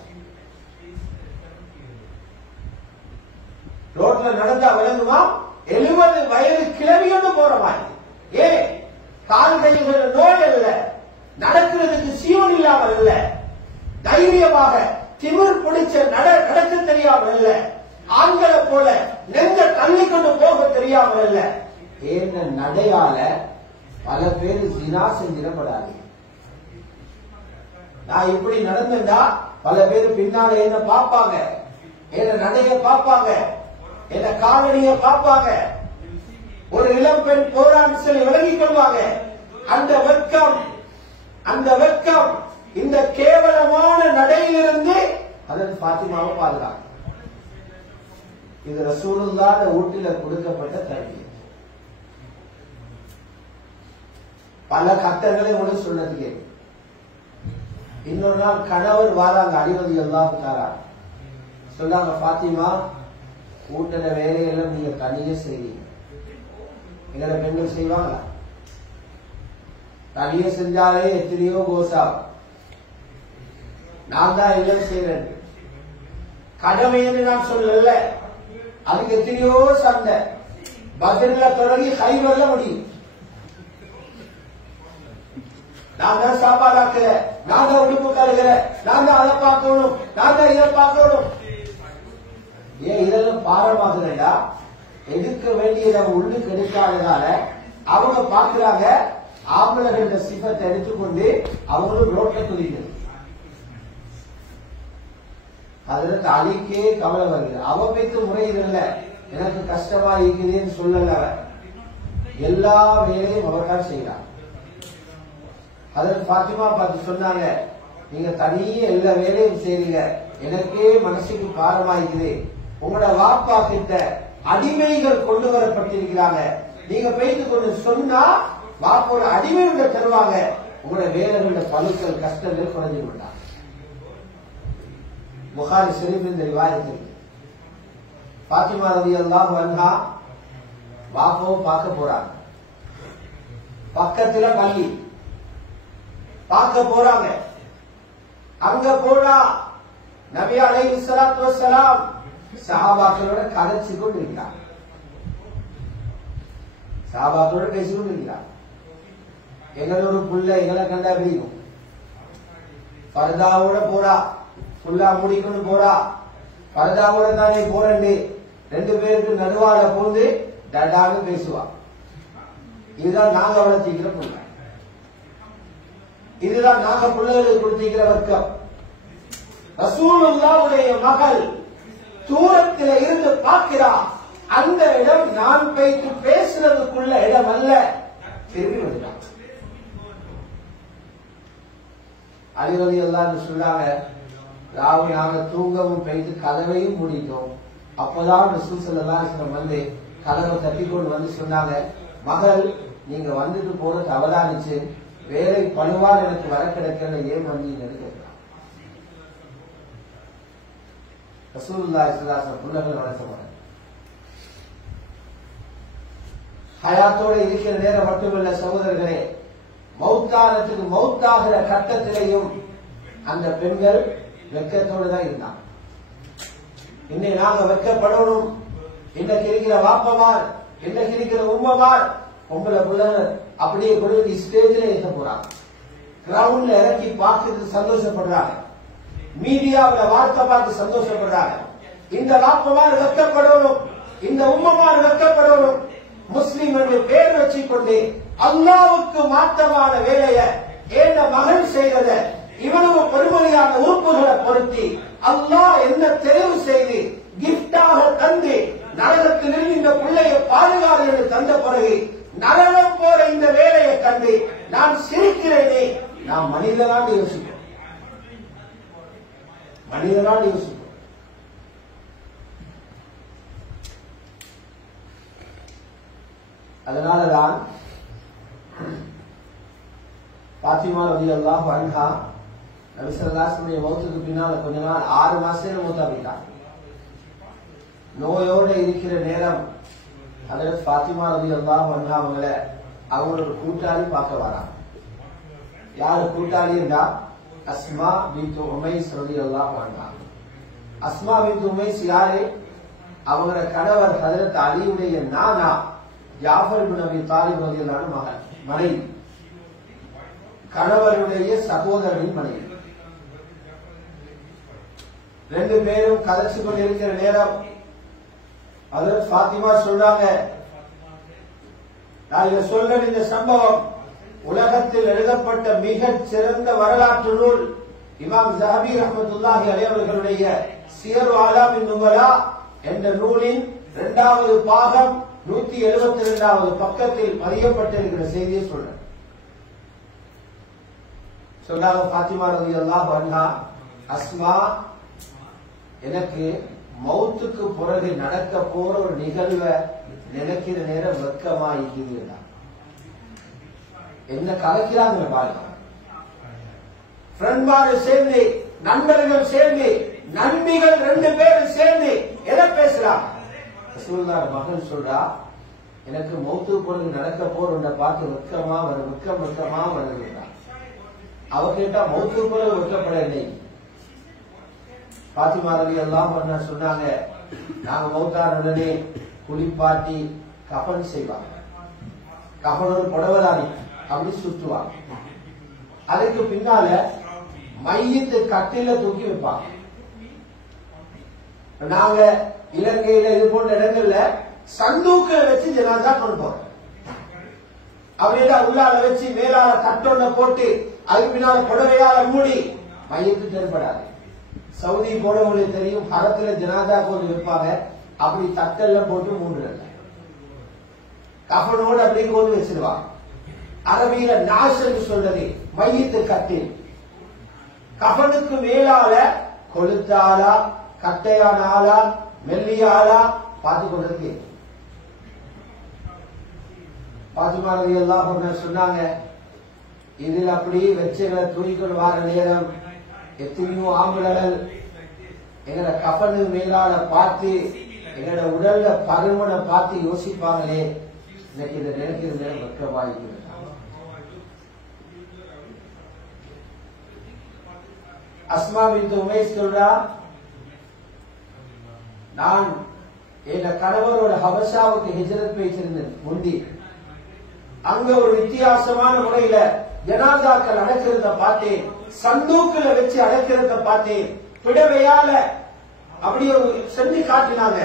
ரோட்ல நடந்தா விளங்குமா 70 வயது கிளவியோடு போற மாதிரி. ஏன் கால் கைகள் நோய் அல்ல, நடக்கிறதுக்கு சீவன் இல்லாமல் அல்ல, தைரியமாக திமிர் பிடிச்ச நடக்க தெரியாமல் அல்ல, ஆண்களை போல நெஞ்ச தள்ளி கொண்டு போக தெரியாமல் அல்ல. ஏன் நடையால பல பேர் ஜினா செஞ்சிடப்படாது. நான் இப்படி நடந்தா பல பேர் பின்னால என்ன பார்ப்பாங்க, என்ன நடைய பார்ப்பாங்க, என்ன காலடிய பார்ப்பாங்க. ஒரு இளம் பெண் போரான்னு சொல்லி விளங்கிக் கொள்வாங்க. அந்த வெட்கம் இந்த கேவலமான நடையிலிருந்து அதன் பாத்திமாவை பாதுகாக்க. இது ரசூலுல்லாஹ் வீட்டில கொடுக்கப்பட்ட தர்பியத். பல கட்டங்களை உங்களுக்கு சொன்னதுக்கு இன்னொரு நாள் கணவர் வாராங்க அடிவதி எல்லாம் தாரா சொன்னாங்க, பாத்திமா வீட்டுல வேலையெல்லாம் நீங்க தனியே செய்வீங்க. எங்களை பெண்கள் செய்வாங்க, தனியே செஞ்சாலே எத்தனையோ கோசா, நான் தான் எல்லாம் செய்யறேன். கடமை என்று நான் சொல்லல, அதுக்கு எத்தனையோ சண்டை. பதில தொடங்கி கைவல்ல முடியும். நான் தான் சாப்பாடு ஆக்குற, நான் தான் உடுப்பு கழுகிற, நான் தான் அதை பார்க்கணும், நான் தான் இதை பார்க்கணும். ஏன் இதெல்லாம் பாரமாகுறா? எதிர்க்க வேண்டியதை உள்ளுக்கு எடுக்காததால அவங்க பாக்குறாங்க ஆம்பளை சிபத்தை எடுத்துக்கொண்டு அவங்களும் ரோட்ல குதிக்கிறது. அதுல அலிக்கே கவலை வருது. அவ வைத்து முறையில எனக்கு கஷ்டமா இருக்குதுன்னு சொல்லல, எல்லா வேலையும் அவர்தான் செய்யறாங்க. அதுல பாத்திமா பார்த்து சொன்னாங்க, நீங்க தனியே எல்லா வேலையும் செய்றீங்க, எனக்கே மனசுக்கு பாரமா இருக்குது. உங்களோட வாப்பா கிட்ட அடிமைகள் கொண்டு வரப்பட்டிருக்கிறாங்க, நீங்க போயிட்டு கொண்டு சொன்னா வாப்போட அடிமைகளை தருவாங்க, உங்களோட வேலைகளோட பழுக்கள் கஷ்டங்கள் குறைஞ்சு கொண்டாங்க. புகாரி ஷரீஃப் இந்த ரிவாயத் இருக்கு. பாத்திமா ரலியல்லாஹு அன்ஹா வாப்பாவை பார்க்க போறாங்க. பக்கத்துல பள்ளி பார்க்க போறாங்க. அங்க போனா நபி அலைஹிஸ்ஸலாத்து வஸ்ஸலாம் சஹாபாக்களோட கதைச்சு கொண்டு இருக்கிறார். சஹாபாக்களோட பேசிக்கொண்டு இருக்கிறார். எங்களோட புள்ள எங்களை கண்டா பிடிக்கும். பர்தாவோட போறா, ஃபுல்லா மூடிக்கொண்டு போறா. பர்தாவோட தானே போறேன், ரெண்டு பேருக்கு நடுவால போந்து டடான்னு பேசுவா. இதுதான் நாங்க வளர்த்திக்கிற புள்ள, இதுதான் நாங்க பிள்ளைகளுக்கு கொடுத்திருக்கிற வர்க்கம். ரசூலுல்லாஹ்வுடைய மகள் தூரத்தில் இருந்து பார்க்கிறா. அந்த இடம் நான் போயிட்டு பேசுறதுக்குள்ள இடம் அல்ல, திரும்பி வந்துட்டான். அலி ரலியல்லாஹு அன்ஹு சொன்னாங்க, ராவு நாங்க தூங்கவும் பெய்து கதவையும் மூடிட்டோம். அப்பதான் ரசூல் ஸல்லல்லாஹு அலைஹி வஸல்லம் வந்து கதவை தட்டி கொண்டு வந்து சொன்னாங்க, மகள் நீங்க வந்துட்டு போற தவறானுச்சு, வேலை பழுவால் எனக்கு வர கிடைக்கல, ஏன் வந்தீங்கன்னு கேட்கிறான். ரசூலுல்லாஹி ஸல்லல்லாஹு அலைஹி வஸல்லம் புள்ளகளை வளர்த்தவங்க. ஹயாத்தோட இருக்கிற நேரம் மட்டுமல்ல சகோதரர்களே, மௌத்தானத்துக்கு மௌத்தாகிற கட்டத்திலையும் அந்த பெண்கள் வெட்கத்தோடு தான் இருந்தாங்க. இன்னைக்கு நாங்க வெட்கப்படணும். இன்றைக்கு இருக்கிற வாப்பமார், இன்றைக்கு இருக்கிற உம்மமார் பொம்பளை பிள்ளைங்க அப்படியே கொண்டு ஸ்டேஜ்ல ஏற்ற போறாங்க, கிரவுண்ட்ல இறக்கி பார்த்து சந்தோஷப்படுறாங்க, மீடியாவில் வார்த்தை பார்த்து சந்தோஷப்படுறாங்க. இந்த வாப்பமார் வெட்கப்படணும், இந்த உம்மமார் வெட்கப்படணும். முஸ்லிம் என்று பேர் வச்சுக்கொண்டு அல்லாவுக்கு மாற்றமான வேலையை ஏந்த மகன் செய்தத இவ்வளவு பெருமதியான உறுப்புகளை பொருத்தி அல்லாஹ் என்ன தெரிவு செய்து கிஃப்டாக தந்து நரகத்திலிருந்து இந்த பிள்ளையை பாதுகாப்பு என்று தந்த பிறகு நரகம் போற இந்த வேலையை கண்டு நான் சிரிக்கிறேனே, நாம் மனிதனாண்டு யோசிப்போம், மனிதனாண்டு யோசிப்போம். அதனாலதான் பாத்திமா ரலியல்லாஹு அன்ஹா நபி ஸல்லல்லாஹு அலைஹி வஸல்லம் மௌத்துக்கு பின்னால கொஞ்ச நாள் 6 மாசத்துல மூத்தா போயிட்டாங்க. நோயோட இருக்கிற நேரம் ஹஜ்ரத் ஃபாத்திமா ரலியல்லாஹு அன்ஹா அவங்கள அவங்களோட கூட்டாளி பார்க்க வராங்க. யாரு கூட்டாளி என்றா அஸ்மா பின்த் உமைஸ் ரலியல்லாஹு அன்ஹா. அஸ்மா பின்த் உமைஸ் யாரு? அவங்களோட கணவர் ஹஜ்ரத் அலியுடைய நானா ஜாஃபர் இப்னு அபி தாலிப் ரலியல்லாஹு அன்ஹு மகன், மனைவி, கணவருடைய சகோதரனின் மனைவி. ரெண்டு பேரும் கதைச்சு கொண்டிருக்கிற நேரம் ஹஜ்ரத் ஃபாத்திமா சொல்றாங்க, நான் சொல்ற இந்த சம்பவம் உலகத்தில் எழுதப்பட்ட மிகச் சிறந்த வரலாற்று நூல் இமாம் ஸஹபி ரஹ்மத்துல்லாஹி அலைஹி அவர்களுடைய சியர் ஆலாமின் நுபலா என்ற நூலின் 2வது பாகம் 172வது பக்கத்தில் பதியப்பட்டிருக்கிற செய்தியை சொல்றேன். சொன்னாங்க ஃபாத்திமா ரலியல்லாஹு அன்ஹா, அஸ்மா எனக்கு மௌத்துக்கு பிறகு நடக்க போற ஒரு நிகழ்வை நினைக்கிற நேரம் வெக்கமா இருக்குது. என்ன கலக்கிறாங்க பாருங்க. ஃப்ரெண்ட்மார்கள் சேர்ந்து, நண்பர்கள் சேர்ந்து, நண்பிகள் 2 பேரும் சேர்ந்து எதை பேசுறாங்க? ரசூலுல்லாஹ் மகன் சொல்றா, எனக்கு மௌத்துக்கு பிறகு நடக்க போற பார்த்து வெக்கமா வரும், வெக்கமா வருது. அவ கேட்டா மௌத்துக்கு பிறகு வெக்கப்படவில்லை. பாத்திமா ரலியல்லாஹு அன்ஹா சொன்னாங்க, நாங்க மௌத்தான உடனே குளிப்பாட்டி கஃன் செய்வாங்க, கஃனோட புடவலானி அப்படி சுற்றுவாங்க. அதுக்கு பின்னால மையத்து கட்டில தூக்கி வைப்பாங்க. நாங்க இலங்கையில இது போன்ற இடங்கள்ல சந்தூக்க வச்சு ஜனாதா கொண்டு போறோம். அப்படின்னா உள்ளால வச்சு மேலால கட்டொன்ன போட்டு அதுக்கு பின்னால புடவையால மூடி மையத்து தென்படாது. சவுதி போனவங்களுக்கு தெரியும், பரத்துல ஜனாதா கொண்டு வைப்பாங்க, அப்படி தட்டல்ல போட்டு மூடுறாங்க, கஃனோடு அப்படி கொண்டு வச்சிருவாங்க. அரபியில நாசன்னு சொல்றது மையத்து கட்டில். கஃனுக்கு மேலால கொளுத்தாலா, கட்டையான ஆளா, மெல்லிய ஆளா பார்த்து கொண்டிருக்கு. பாத்திமா ரலியல்லாஹு அன்ஹா சொன்னாங்க, இதில் அப்படி வச்சுகளை துணிக்கொண்டு வார நேரம் எத்தனையோ ஆம்பளர்கள் எங்கட கஃனு மேலால பார்த்து எங்கட உடல்ல பருமனை பார்த்து யோசிப்பாங்களே, இன்னைக்கு இதை நினைக்கிற நேரம் வெக்கமாயிருக்கு. அஸ்மா பின்த் உமைஸ் சொல்றா, நான் என் கணவரோட ஹபஷாவுக்கு ஹிஜ்ரத் போயிட்டிருந்தேன் முந்தி. அங்க ஒரு வித்தியாசமான முறையில ஜனாதாக்கள் அடக்கிறத பார்த்தேன், சந்தூக்குல வச்சு அடக்கிறத பார்த்தேன், பிடவையால அப்படியே செஞ்சு காட்டினாங்க.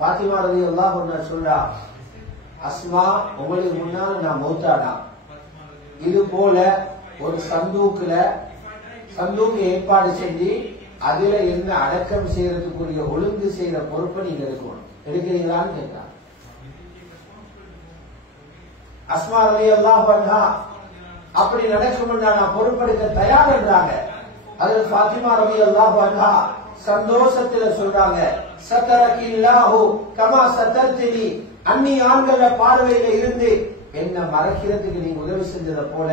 பாத்திமா ரலியல்லாஹு அன்ஹா சொல்றா, அஸ்மா உங்களுக்கு முன்னால நான் மௌத்தானா, இது போல ஒரு சந்தூக்கு ஏற்பாடு செஞ்சு அதுல என்ன அடக்கம் செய்யறதுக்குரிய ஒழுங்கு செய்யற பொறுப்பை நீங்க எடுக்கணும், எடுக்கிறீங்களான்னு கேட்டாங்க. அஸ்மா ரலியல்லாஹு அன்ஹா அப்படி நடக்கும் நான் பொறுப்பெடுக்க தயார் என்றாங்க. அதில் ஃபாத்திமா ரலியல்லாஹு அன்ஹா சந்தோஷத்துல சொல்றாங்க, சதரகில்லாஹு கமா சதர்தினி, அன்னி ஆண்கள பார்வையில இருந்து என்ன மறைக்கிறதுக்கு நீங்க உதவி செஞ்சதை போல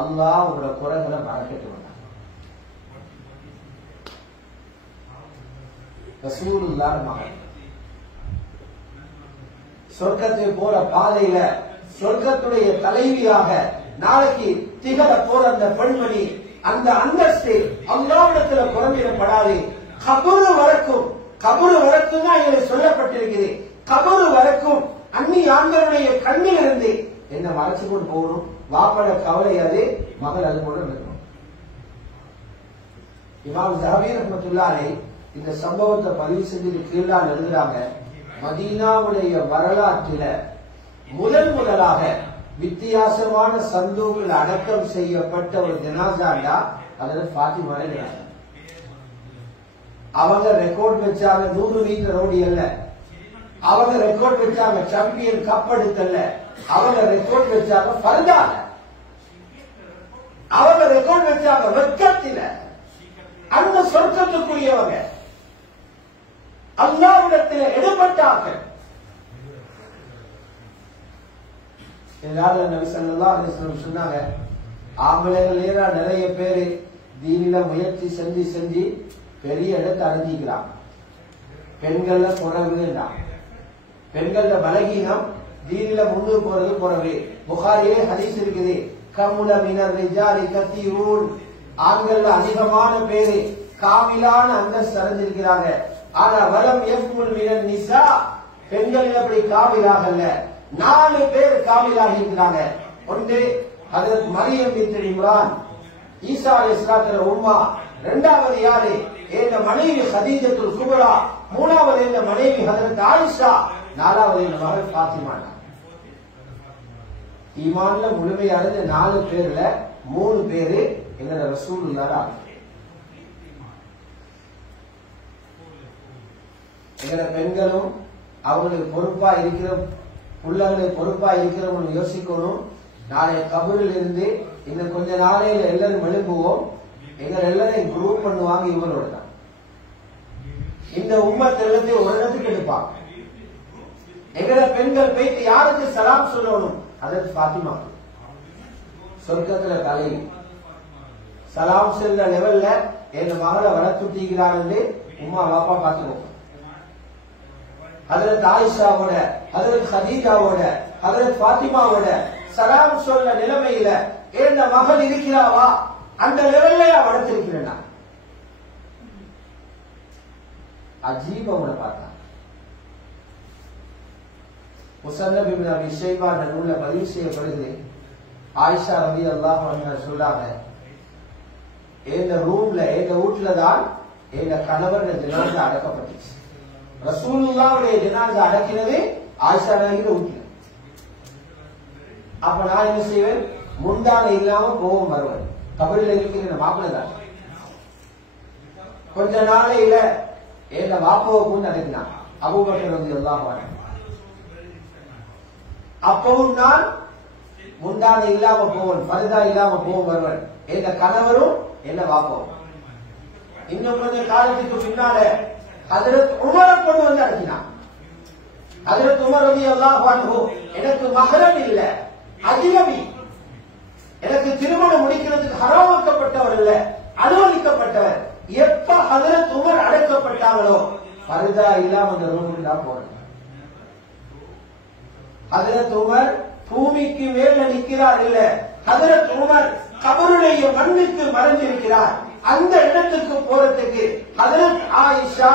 அல்லாஹ் உங்களோட குறைகளை மறைக்கட்டும். ரசூலுல்லாஹ் மகன் சொர்க்கத்தை போற பாதையில சொர்க்கத்துடைய தலைவியாக நாளைக்கு திகழ போற அந்த பெண்மணி, அந்த அந்தஸ்து அல்லாஹ்விடத்துல குறைந்திடப்படாது. கபரு வரைக்கும் தான் இதை சொல்லப்பட்டிருக்கிறது. கபரு வரைக்கும் அன்னி ஆண்களுடைய கண்ணில் இருந்து என்ன மறைச்சு கொண்டு போகணும். வாப்பட கவலை அது, மகள் அது போல இருக்கணும். இமாம் ஸஹாபி ரஹ்மத்துல்லாஹி அலைஹி இந்த சம்பவத்தை பதிவு செஞ்சு கீழால் எழுதுறாங்க, மதீனாவுடைய வரலாற்றில முதலாக வித்தியாசமான சந்தூக்கில் அடக்கம் செய்யப்பட்ட ஒரு ஜனாசாண்டா அதுல ஃபாத்திமா ஜனாசா. அவங்க ரெக்கார்ட் வச்சாங்க 100 மீட்டர் ஓடி அல்ல, அவங்க ரெக்கார்ட் வச்சாங்க சாம்பியன் கப் எடுக்கல, அவங்க ரெக்கார்ட் வச்சாங்க ஃபர்தால, அவங்க ரெக்கார்ட் வச்சாங்க வெட்கத்தில. அந்த சொர்க்கத்துக்குரியவங்க அல்லாஹ்விடத்தில் எடுபட்டார்கள். நபி ஸல்லல்லாஹு அலைஹி வஸல்லம் சொன்னாங்க, ஆம்பளைகள் நிறைய பேரு தீனில முயற்சி செஞ்சு பெரிய இடத்தை அடைஞ்சிக்கிறாங்க. பெண்கள்ல குறைவு, பெண்கள்ல பலகீனம், தீனில முன்னு போறது குறைவு. புகாரிலே ஹதீஸ் இருக்குது, கமுல மினர் ரிஜாலி கத்தீரூன், ஆண்கள்ல அதிகமான பேரு காமிலான அந்தஸ்து அடைஞ்சிருக்கிறாங்க. ஆனா வலம் யக்முல் மினன் நிசா, பெண்கள் அப்படி காமிலாகல்ல. 4 பேர் காமிலாக இருக்கிறாங்க. ஒன்று ஹஜ்ரத் மரியம் பின்த் இம்ரான், ஈசா அலைஹிஸ்ஸலாத்துல உம்மா. இரண்டாவது யாரு? என்ற மனைவி ஹதீஜத்துல் குப்ரா. மூணாவது என்ற மனைவி ஹஜ்ரத் ஆயிஷா. நாலாவது என்ற மகள் ஃபாத்திமா. ஈமான்ல முழுமை அடைஞ்ச 4 பேர்ல 3 பேரு எங்க ரசூலுல்லாஹ். எங்களை பெண்களும் அவங்களுக்கு பொறுப்பா இருக்கிற உள்ளவர்களுக்கு பொறுப்பா இருக்கிறவங்க யோசிக்கணும். நாளைய கபரில் இருந்து இன்னும் கொஞ்ச நாளையில எல்லாரும் எழுப்புவோம். எங்களை எல்லாரையும் குரூப் பண்ணுவாங்க, இவங்களோட தான். இந்த உம்மத் எல்லாத்தையும் ஒரு இடத்துக்கு எடுப்பாங்க. எங்களை பெண்கள் போயிட்டு யாருக்கு சலாம் சொல்லணும்? அதற்கு ஃபாத்திமா சொர்க்கத்துல தலைவி. சலாம் சொல்ற லெவல்ல எங்க மகளை வளர்த்துட்டீங்கிறான்னு உமா பாப்பா பார்த்துக்கோங்க. ஹஜ்ரத் ஆயிஷாவோட, ஹஜ்ரத் ஹதீஜாவோட, ஹஜ்ரத் ஃபாத்திமாவோட சலாம் சொல்ல நிலைமையில எந்த மகள் இருக்கிறாவா அந்த லெவல்ல வளர்த்திருக்கிறேன். அஜீப் அவங்கள பார்த்தா முஸன்னஃப் இப்னு அபீ ஷைபா நூல்ல பதிவு செய்யப்படுகிறது. ஆயிஷா ரலியல்லாஹு அன்ஹா சொல்றாங்க, எங்க ரூம்ல எங்க வீட்டுல தான் எங்க கணவர் ஜனாஸா அடக்கப்பட்டுச்சு. ரசூலுல்லாஹ்வுடைய ஜனாஸா அடக்கினது ஆயிஷா நாயகியோட வீட்டுல. அப்ப நான் என்ன செய்வேன்? முந்தான இல்லாம போகும் வருவேன். கபரில் இருக்கிற மாப்பிள்ளை தான். கொஞ்ச நாளையில எங்க வாப்பாவை கொண்டு அடக்கினான் அபூபக்கர் ரலியல்லாஹு அன்ஹு. அப்பவும் நான் முந்தான இல்லாம போவன், பரிதா இல்லாம போகும் வருவன். எங்க கணவரும் என்ன வாப்பாவும். இன்னும் கொஞ்ச காலத்துக்கு பின்னால ஹஜ்ரத் உமரை கொண்டு வந்து அடக்கினான். ஹஜ்ரத் உமர் ரலியல்லாஹு அன்ஹு எனக்கு மஹரம் இல்ல, அஜ்னபி, எனக்கு திருமணம் முடிக்கிறதுக்கு ஹராமாக்கப்பட்டவர் இல்ல, அனுமதிக்கப்பட்டவர். எப்ப ஹஜ்ரத் உமர் அடக்கப்பட்டாங்களோ பரிதா இல்லாம அந்த ரூமுக்கு தான் போறேன். ஹஜ்ரத் உமர் பூமிக்கு மேல நிற்கிறார் இல்ல, ஹஜ்ரத் உமர் கபருடைய மண்ணுக்கு மறைஞ்சிருக்கிறார். அந்த இடத்துக்கு போறதுக்கு ஹஜ்ரத் ஆயிஷா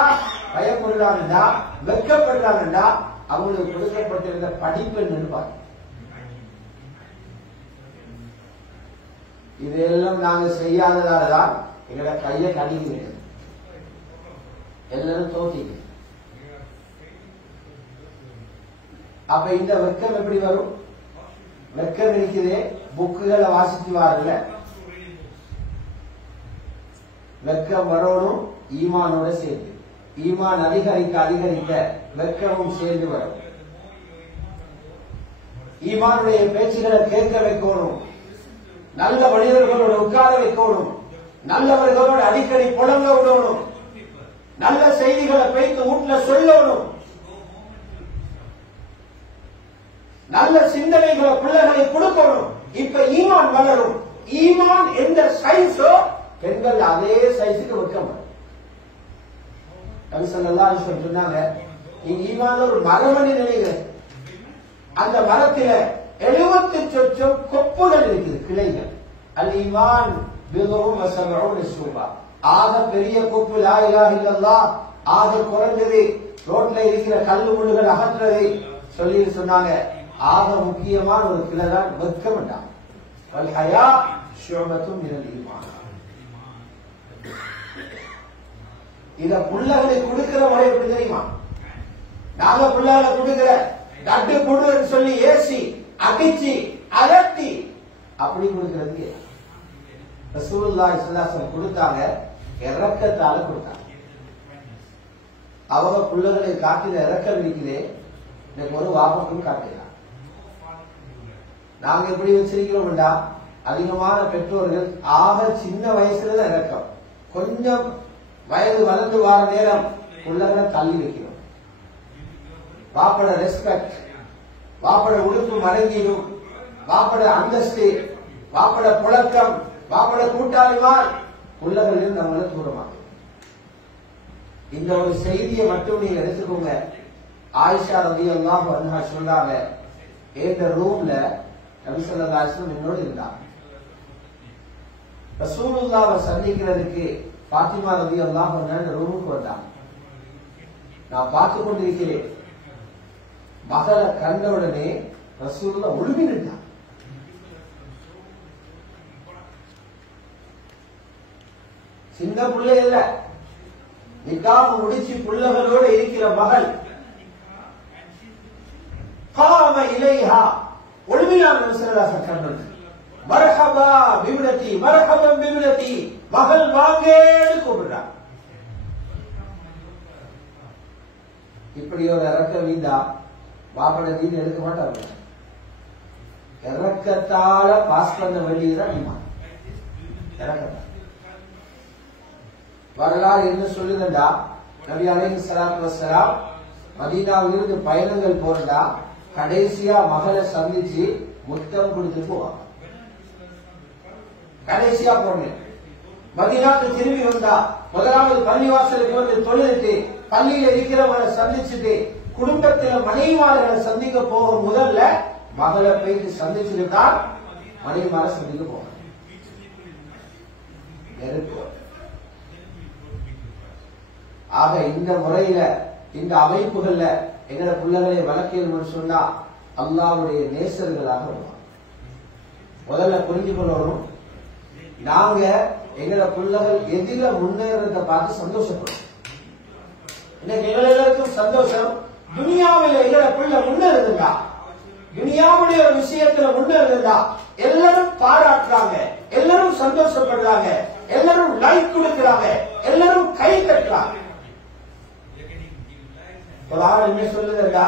பயப்படுறாங்கடா, வெட்கப்படுறாங்கடா. அவங்களுக்கு கொடுக்கப்பட்டிருந்த படிப்பு நினைப்பாங்க. இதெல்லாம் நாங்க செய்யாததாலதான் எங்களோட கையை கடிக்கிறது, எல்லாரும் தோட்டிக்கு. அப்ப இந்த வெக்கம் எப்படி வரும்? வெக்கம் இருக்குதே, புக்குகளை வாசித்து வாருல. வெக்கம் வரணும் ஈமானோட சேர்ந்து. ஈமான் அதிகரிக்க அதிகரிக்க வெக்கமும் சேர்ந்து வரும். ஈமானுடைய பேச்சுகளை கேட்க வைக்கணும், நல்ல மனிதர்களோடு உட்கார வைக்கணும், நல்லவர்களோடு அடிக்கடி புலங்க விடணும், நல்ல செய்திகளை வைத்து வீட்டுல சொல்லணும், நல்ல சிந்தனைகளை பிள்ளைகளை கொடுக்கணும். இப்ப ஈமான் வளரும். ஈமான் எந்த சைஸோ பெண்கள் அதே சைஸுக்கு வைக்கணும். சொன்னாங்க, நீங்க ஈமான் ஒரு மரமணி நினைக்கிறேன், அந்த மரத்தில 70 சொச்சம் கொப்புகள் இருக்குது, கிளைகள். அல் ஈமான் ஆக பெரிய கொப்பு லா இலாஹ இல்லல்லாஹ், ஆக குறைஞ்சது ரோட்ல இருக்கிற கல்லு முள்ளுகள் அகற்றதை சொல்லி சொன்னாங்க. ஆக முக்கியமான ஒரு கிளை தான் வெட்கம். இத புள்ளகளை கொடுக்கிற முறை எப்படி தெரியுமா? நாங்க புள்ளகளை கொடுக்கிற தட்டு கொடுன்னு சொல்லி ஏசி அடிச்சு அலட்டி அப்படி கொடுக்கிறதுக்கு ரசூலுல்லாஹி ஸல்லல்லாஹு அலைஹி வஸல்லம் கொடுத்தாங்க, இரக்கத்தால கொடுத்தாங்க. அவங்க புள்ளகளை காட்டின இறக்கம் இருக்குதே, எனக்கு ஒரு வாபத்தும் காட்டலாம். நாங்க எப்படி வச்சிருக்கிறோம்டா, அதிகமான பெற்றோர்கள் ஆக சின்ன வயசுல இறக்கம், கொஞ்சம் வயது வளர்ந்து வார நேரம் புள்ளகளை தள்ளி வைக்கிறோம். வாப்பட ரெஸ்பெக்ட், வாப்பட உடுப்பு மடங்கிடும், வாப்பட அந்தஸ்து, வாப்பட புழக்கம், வாப்பட கூட்டாளிமார் புள்ளகளில் நம்மளை தூரமாக. இந்த ஒரு செய்தியை மட்டும் நீங்க எடுத்துக்கோங்க. ஆயிஷா ரலியல்லாஹு அன்ஹா சொல்றாங்க, இந்த ரூம்ல நபி ஸல்லல்லாஹு அலைஹி வஸல்லம் என்னோட இருந்தாங்க. ரசூலுல்லாஹ்வை சந்திக்கிறதுக்கு பாத்திமா ரலியல்லாஹு அன்ஹா இந்த ரூமுக்கு வந்தாங்க. நான் பார்த்து கொண்டிருக்கிறேன். மகளை கண்ட உடனே ரசூலுல்லாஹ் ஒழுங்கி நின்றாங்க. சின்ன பிள்ளை இல்ல, நிக்காஹ் முடிச்சு பிள்ளைகளோட இருக்கிற மகள் காம இலைஹா ஒழுங்கினான். மர்ஹபா பிப்னதி மர்ஹபன் பிப்னதி, மகள் வாங்கன்னு கூப்பிடுறான். இப்படி ஒரு இறக்க வீந்தா வாப்பட தீன் எடுக்க மாட்டாங்க. இறக்கத்தால பாஸ் பண்ண வேண்டியதுதான் ஈமான். இறக்கத்தான் வரலாறு என்ன சொல்லுங்கண்டா, நபி அலைஹிஸ்ஸலாத்து வஸ்ஸலாம் மதீனாவிலிருந்து பயணங்கள் போறதா, கடைசியா மகளை சந்திச்சு முத்தம் கொடுத்து போவாங்க. கடைசியா போனேன். மதீனாவுக்கு திரும்பி வந்தா முதலாவது பள்ளிவாசலுக்கு வந்து தொழுதுட்டு பள்ளியில இருக்கிறவங்களை சந்திச்சுட்டு குடும்பத்தில மனைவிமார்களை சந்திக்க போக முதல்ல மகளை போயிட்டு சந்திச்சுட்டு தான் மனைவிமாரை சந்திக்க போவாங்க. ஆக இந்த முறையில இந்த அமைப்புகள்ல எங்கட பிள்ளைகளை வளர்க்கணும்னு சொன்னா அல்லாஹ்வுடைய நேசர்களாக வருவாங்க. முதல்ல புரிஞ்சு கொள்ளணும், நாங்க எங்கட பிள்ளைகள் எதிர முன்னேறத பார்த்து சந்தோஷப்படும். இன்னைக்கு எங்களுக்கும் சந்தோஷம், துனியாவில் எங்கட பிள்ளை முன்னேறுதுண்டா, துனியாவுடைய ஒரு விஷயத்துல முன்னேறுதுண்டா எல்லாரும் பாராட்டுறாங்க, எல்லாரும் சந்தோஷப்படுறாங்க, எல்லாரும் லைக் கொடுக்கிறாங்க, எல்லாரும் கை தட்டுறாங்க. என்ன சொல்லுதா,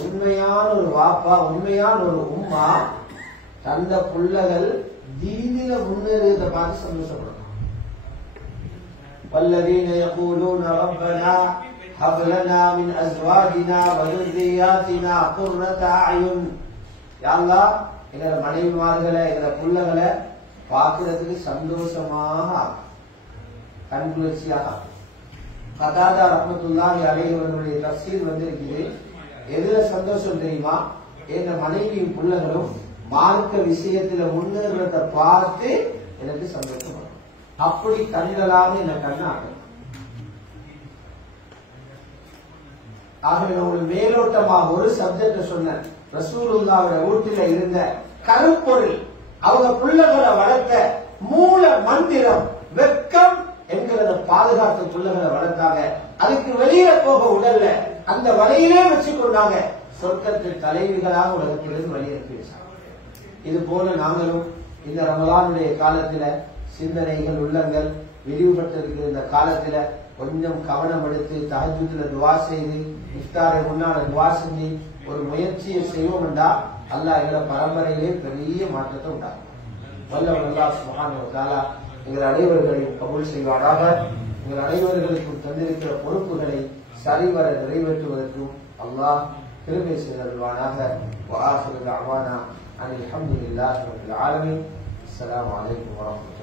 உண்மையான ஒரு வாப்பா, உண்மையான ஒரு உம்மா தந்த புள்ளகள் தீனில முன்னேறத பார்த்து சந்தோஷப்படுறாங்க. வல்லதீன யகூலூன ரப்பனா ஹப் லனா மின் அஸ்வாஜினா வ ذُرِّيَّاتِنَا قُرَّةَ أَعْيُنٍ. யா அல்லாஹ், எங்க மனைவிமார்களை எங்க புள்ளகளை பார்க்கிறதுக்கு சந்தோஷமாக கண்குளிர்ச்சியாக. கதாதா ரஹ்மத்துல்லாஹி அலைஹி அவர்களுடைய தஃசீர் வந்திருக்குது. எதுல சந்தோஷம் தெரியுமா? எங்க மனைவியும் பிள்ளைகளும் மார்க்க விஷயத்துல முன்னேறத பார்த்து எனக்கு சந்தோஷம் வரும். அப்படி கண்களாக என்ன கண்ணாக. ஆகவே ஒரு மேலோட்டமாக ஒரு சப்ஜெக்ட சொன்ன ரசூலுல்லாஹ்வுடைய வீட்டில இருந்த கருப்பொருள், அவங்க பிள்ளைகளை வளர்த்த மூல மந்திரம் வெக்கம் என்கிறத பாதுகாத்து பிள்ளைகளை வளர்த்தாங்க. அதுக்கு வெளியில போக உடல்ல அந்த வலையிலே வச்சு கொண்டாங்க. சொர்க்கத்தின் தலைவிகளாக உலகத்திலிருந்து வெளியேற்றி. இது போல நாங்களும் இந்த ரமலானுடைய காலத்துல சிந்தனைகள் உள்ளங்கள் விரிவுபட்டிருக்கிற இந்த காலத்துல கொஞ்சம் கவனம் எடுத்து தஹஜ்ஜுதுல துஆ செய்து இஃப்தாரை முன்னால துஆ செஞ்சு ஒரு முயற்சியை செய்வோம் என்றா அல்லாஹ் எங்களை பரம்பரையிலே பெரிய மாற்றத்தை உண்டாகும். வல்லவன் அல்லாஹ் சுப்ஹானஹு வ தஆலா எங்கள் அனைவர்களையும் கபூல் செய்வாராக. எங்கள் அனைவர்களுக்கும் தந்திருக்கிற பொறுப்புகளை சரிவர நிறைவேற்றுவதற்கும் அல்லாஹ் கிருபை செய்தருள்வானாக. வஆகிரு தஅவானா அனில் ஹம்துலில்லாஹி ரப்பில் ஆலமீன். அஸ்ஸலாமு அலைக்கும் வரஹ்மத்துல்லாஹி